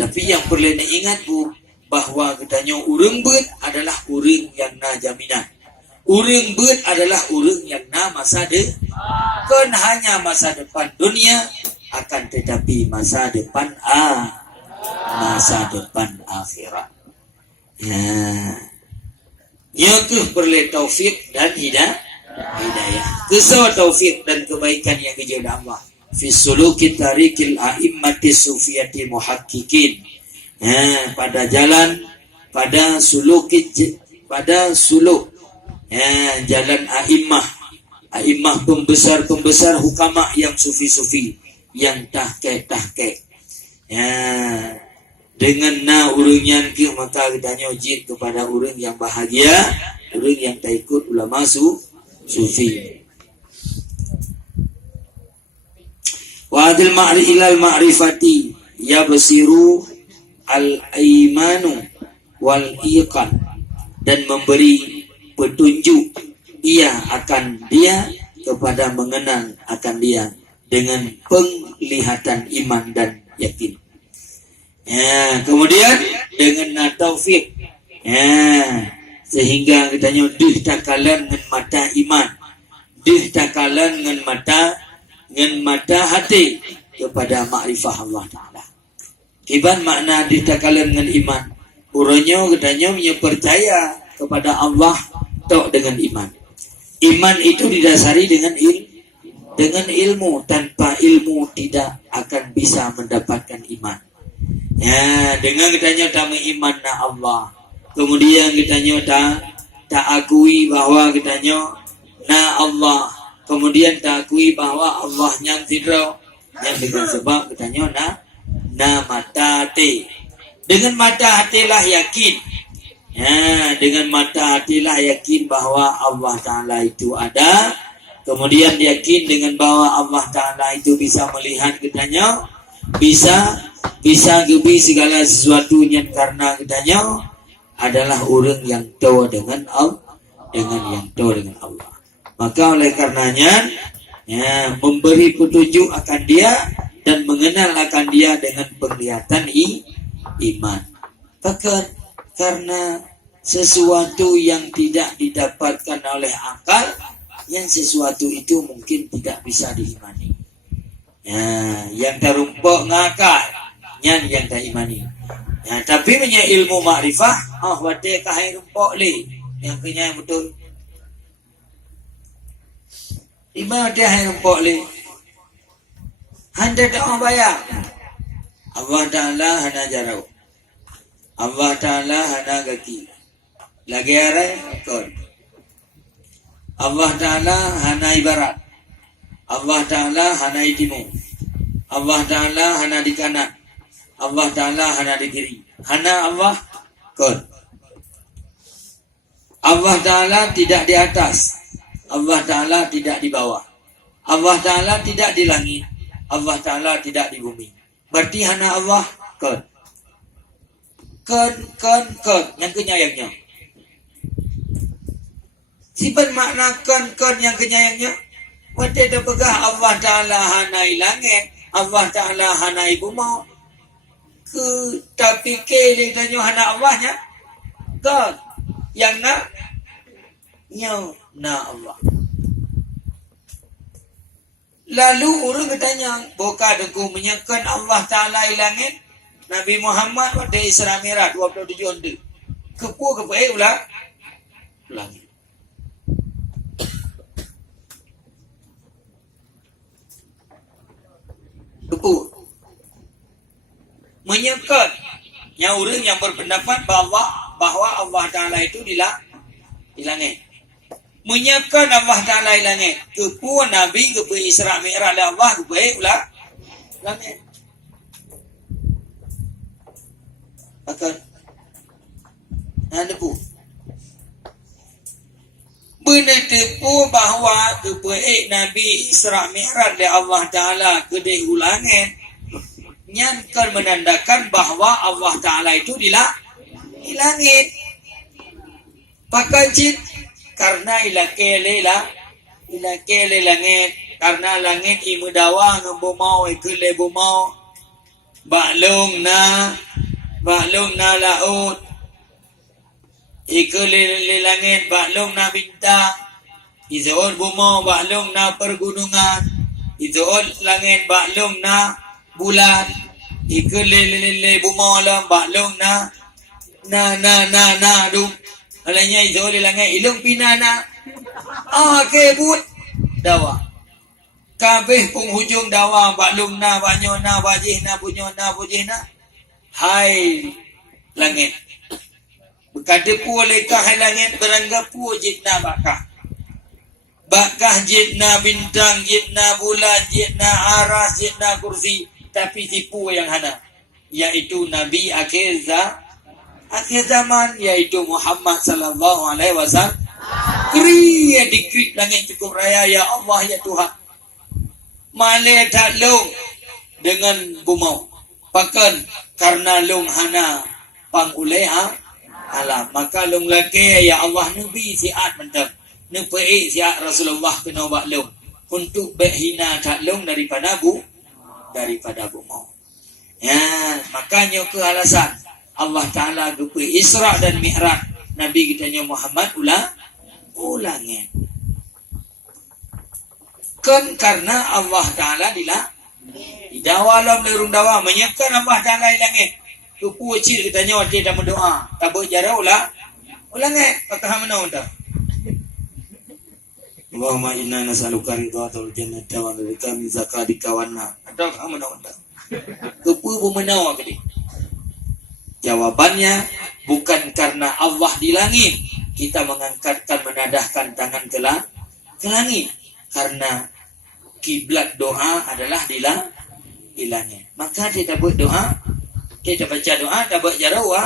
Tapi yang perlu nak ingat bu, bahawa katanya orang ber adalah orang yang na jaminan. Orang ber adalah orang yang na masa depan, hanya masa depan dunia, akan tetapi masa depan akhirat. Ya ke perlu taufik dan hidayah. Kesal taufik dan kebaikan yang kejadah Allah. Fi suluki tarikil a'immati sufiyati muhaqqiqin. Pada jalan, pada suluk jalan a'immah pembesar hukama yang sufi-sufi, yang tahqiq. Dengan urungan ke maka kitanya ujid kepada orang yang bahagia, orang yang tak ikut ulama sufi. Wa adil ma'ri ilal ma'rifati yabsiru al-aimanu wal iqan, dan memberi petunjuk ia akan dia kepada mengenal akan dia dengan penglihatan iman dan yakin. Kemudian dengan taufik, sehingga kitanya dih takalan dengan mata iman, dih takalan dengan mata hati kepada makrifah Allah Ta'ala. Kiban makna dih takalan dengan iman, uranya kitanya percaya kepada Allah tok dengan iman. Iman itu didasari dengan ilmu. Tanpa ilmu tidak akan bisa mendapatkan iman. Dengan kitanya tak mengiman na Allah, kemudian kitanya tak akui bahawa kitanya na Allah, kemudian tak akui bahawa Allah yang tidak, yang dengan sebab kitanya na mata hati. Dengan mata hatilah yakin. Dengan mata hatilah yakin bahawa Allah Ta'ala itu ada. Kemudian yakin dengan bahawa Allah Ta'ala itu bisa melihat kitanya, bisa gebi segala sesuatunya, karena kitanya adalah orang yang tahu dengan Allah. Maka oleh karenanya memberi petunjuk akan dia dan mengenal akan dia dengan penglihatan iman. Bahkan karena sesuatu yang tidak didapatkan oleh akal, yang sesuatu itu mungkin tidak bisa diimani. Yang terumpuk ngakal, yang tak imani. Tapi punya ilmu makrifah, wadah kahai rumpuk le, yang punya yang betul. Lima wadah kahai rumpuk le. Handa tak orang bayar. Allah Ta'ala hana jarau. Allah Ta'ala hana gaki. Lagi arai kon. Allah Ta'ala hana ibarat. Allah Ta'ala hana itimu. Allah Ta'ala hana di kanan. Allah Ta'ala hana di kiri. Hana Allah kon. Allah Ta'ala tidak di atas. Allah Ta'ala tidak di bawah. Allah Ta'ala tidak di langit. Allah Ta'ala tidak di bumi. Berarti hana Allah kon. Kon. Yang kenyayangnya. Siapa makna kon yang kenyayangnya? Waktu itu pegah Allah Ta'ala hanai langit, Allah Ta'ala hanai bumi. Tapi ke tanya hana Allahnya? Kon. Yang na Allah. Lalu orang bertanya, bukan aku menyakan Allah Ta'ala langit? Nabi Muhammad waktu Isra Mi'raj 27 onda. Kepu ulah langit. Kepu menyekat yang orang yang berpendapat bahawa Allah Ta'ala itu di langit. menyiapkan Allah Ta'ala langit ke puan Nabi ke pu Isra Mi'raj Allah ke baik ulah langit akan ada pu benar tepu bahawa ke baik Nabi Isra Mi'raj Allah Ta'ala ke di langit yang kan menandakan bahawa Allah Ta'ala itu di langit pakai cip karena ilake langit karena langit imu dawa ngembo mau ikule bumau baklung na laut ikule langit baklung na bintang izol bumau baklung na pergunungan izol langit baklung na bulan ikule bumau lam baklung na dum alanya izol langit ilung pinana kebut dawa kabeh penghujung dawa baklung na banyona bajihna punyona pujihna hai langit berkata pu lekah hai langit berangga pu jitna bakah jitna bintang jitna bulan jitna aras jitna kursi tapi tipu yang hana yaitu Nabi akhir zaman yaitu Muhammad sallallahu alaihi wasallam kriya dikrit langit cukup raya ya Allah ya Tuhan malai tak long dengan bumau pakan karena long hana panguleha alam maka long laki ya Allah nabi siat mentang nepai siat Rasulullah kena buat long untuk berhina tak long daripada bumau ya makanya ke alasan Allah Ta'ala rupa Isra dan Mi'raj Nabi kitanya Muhammad ulangnya kan karena Allah Ta'ala di dawalam lerung dawa menyiapkan Allah Ta'ala di langit tupu cir kitanya waktu dah berdoa tak berjara ulangnya kata mana dah Allahumma inna nas'aluka ridhatal jannati wa bika min zakatika wan nar atau kamu dah tupu pemenau apa dia jawabannya bukan karena Allah di langit kita mengangkatkan menadahkan tangan ke langit karena kiblat doa adalah di langit maka kita buat doa kita baca doa kita buat jarawa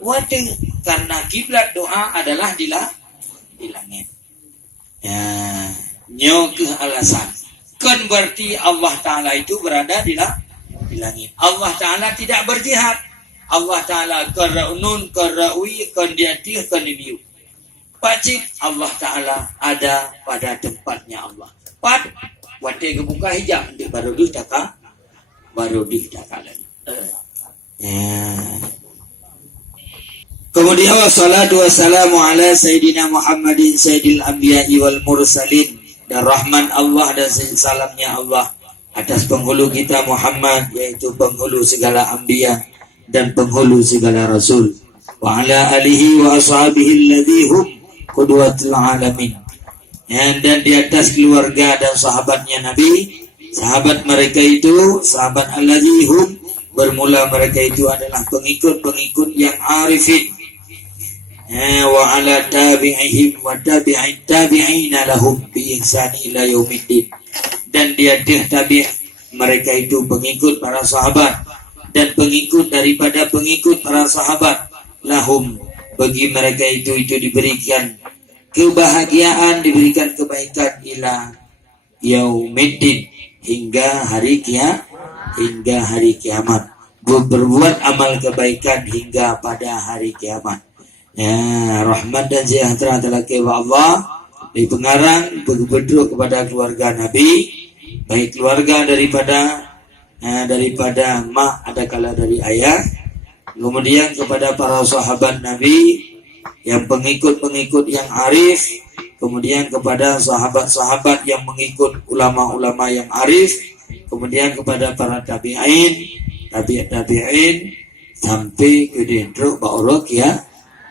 wadah karena kiblat doa adalah di langit ya nyok alasan kan berarti Allah Ta'ala itu berada di langit Allah Ta'ala tidak berjihad Allah Ta'ala karaunun karaui kandiatih kandibiu pacik Allah Ta'ala ada pada tempatnya Allah wate kebuka hijab untuk baru dihtakal kemudian wassalatu wassalamu ala sayyidina Muhammadin sayyidil anbiya'i wal mursalin dan rahman Allah dan salamnya Allah atas penghulu kita Muhammad yaitu penghulu segala anbiya dan penghulu segala rasul wa ala alihi wa ashabihi alladhi hum qudwatul alamin dan di atas keluarga dan sahabatnya Nabi sahabat mereka itu sahabat alladhi hum bermula mereka itu adalah pengikut-pengikut yang arifin wa ala tabi'ihim wa tabi'in tabi'ina lahum bi ihsani ila yaumiddin dan di atas tabi' mereka itu pengikut para sahabat dan pengikut daripada pengikut para sahabat lahum bagi mereka itu diberikan kebahagiaan diberikan kebaikan ila yaumiddin hingga hari kiamat berbuat amal kebaikan hingga pada hari kiamat ya rahmat dan sejahtera telah kepada Allah di pengarang berbentuk kepada keluarga Nabi baik keluarga daripada mak ada kala dari ayah kemudian kepada para sahabat Nabi yang pengikut-pengikut yang arif kemudian kepada sahabat-sahabat yang mengikut ulama-ulama yang arif kemudian kepada para tabi'in sampai ke dendruk ba'uruk ya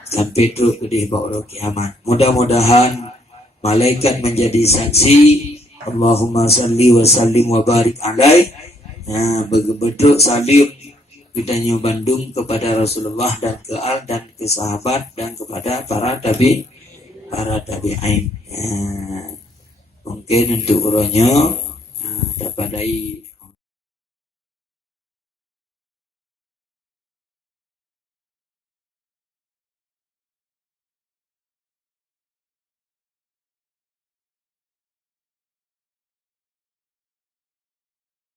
sampai truk ke ba'uruk kiamat mudah-mudahan malaikat menjadi saksi Allahumma salli wa sallim wa barik alaih betul salim kitanya Bandung kepada Rasulullah dan ke al dan ke sahabat dan kepada para para tabi'in. Mungkin untuk uronya dapat dari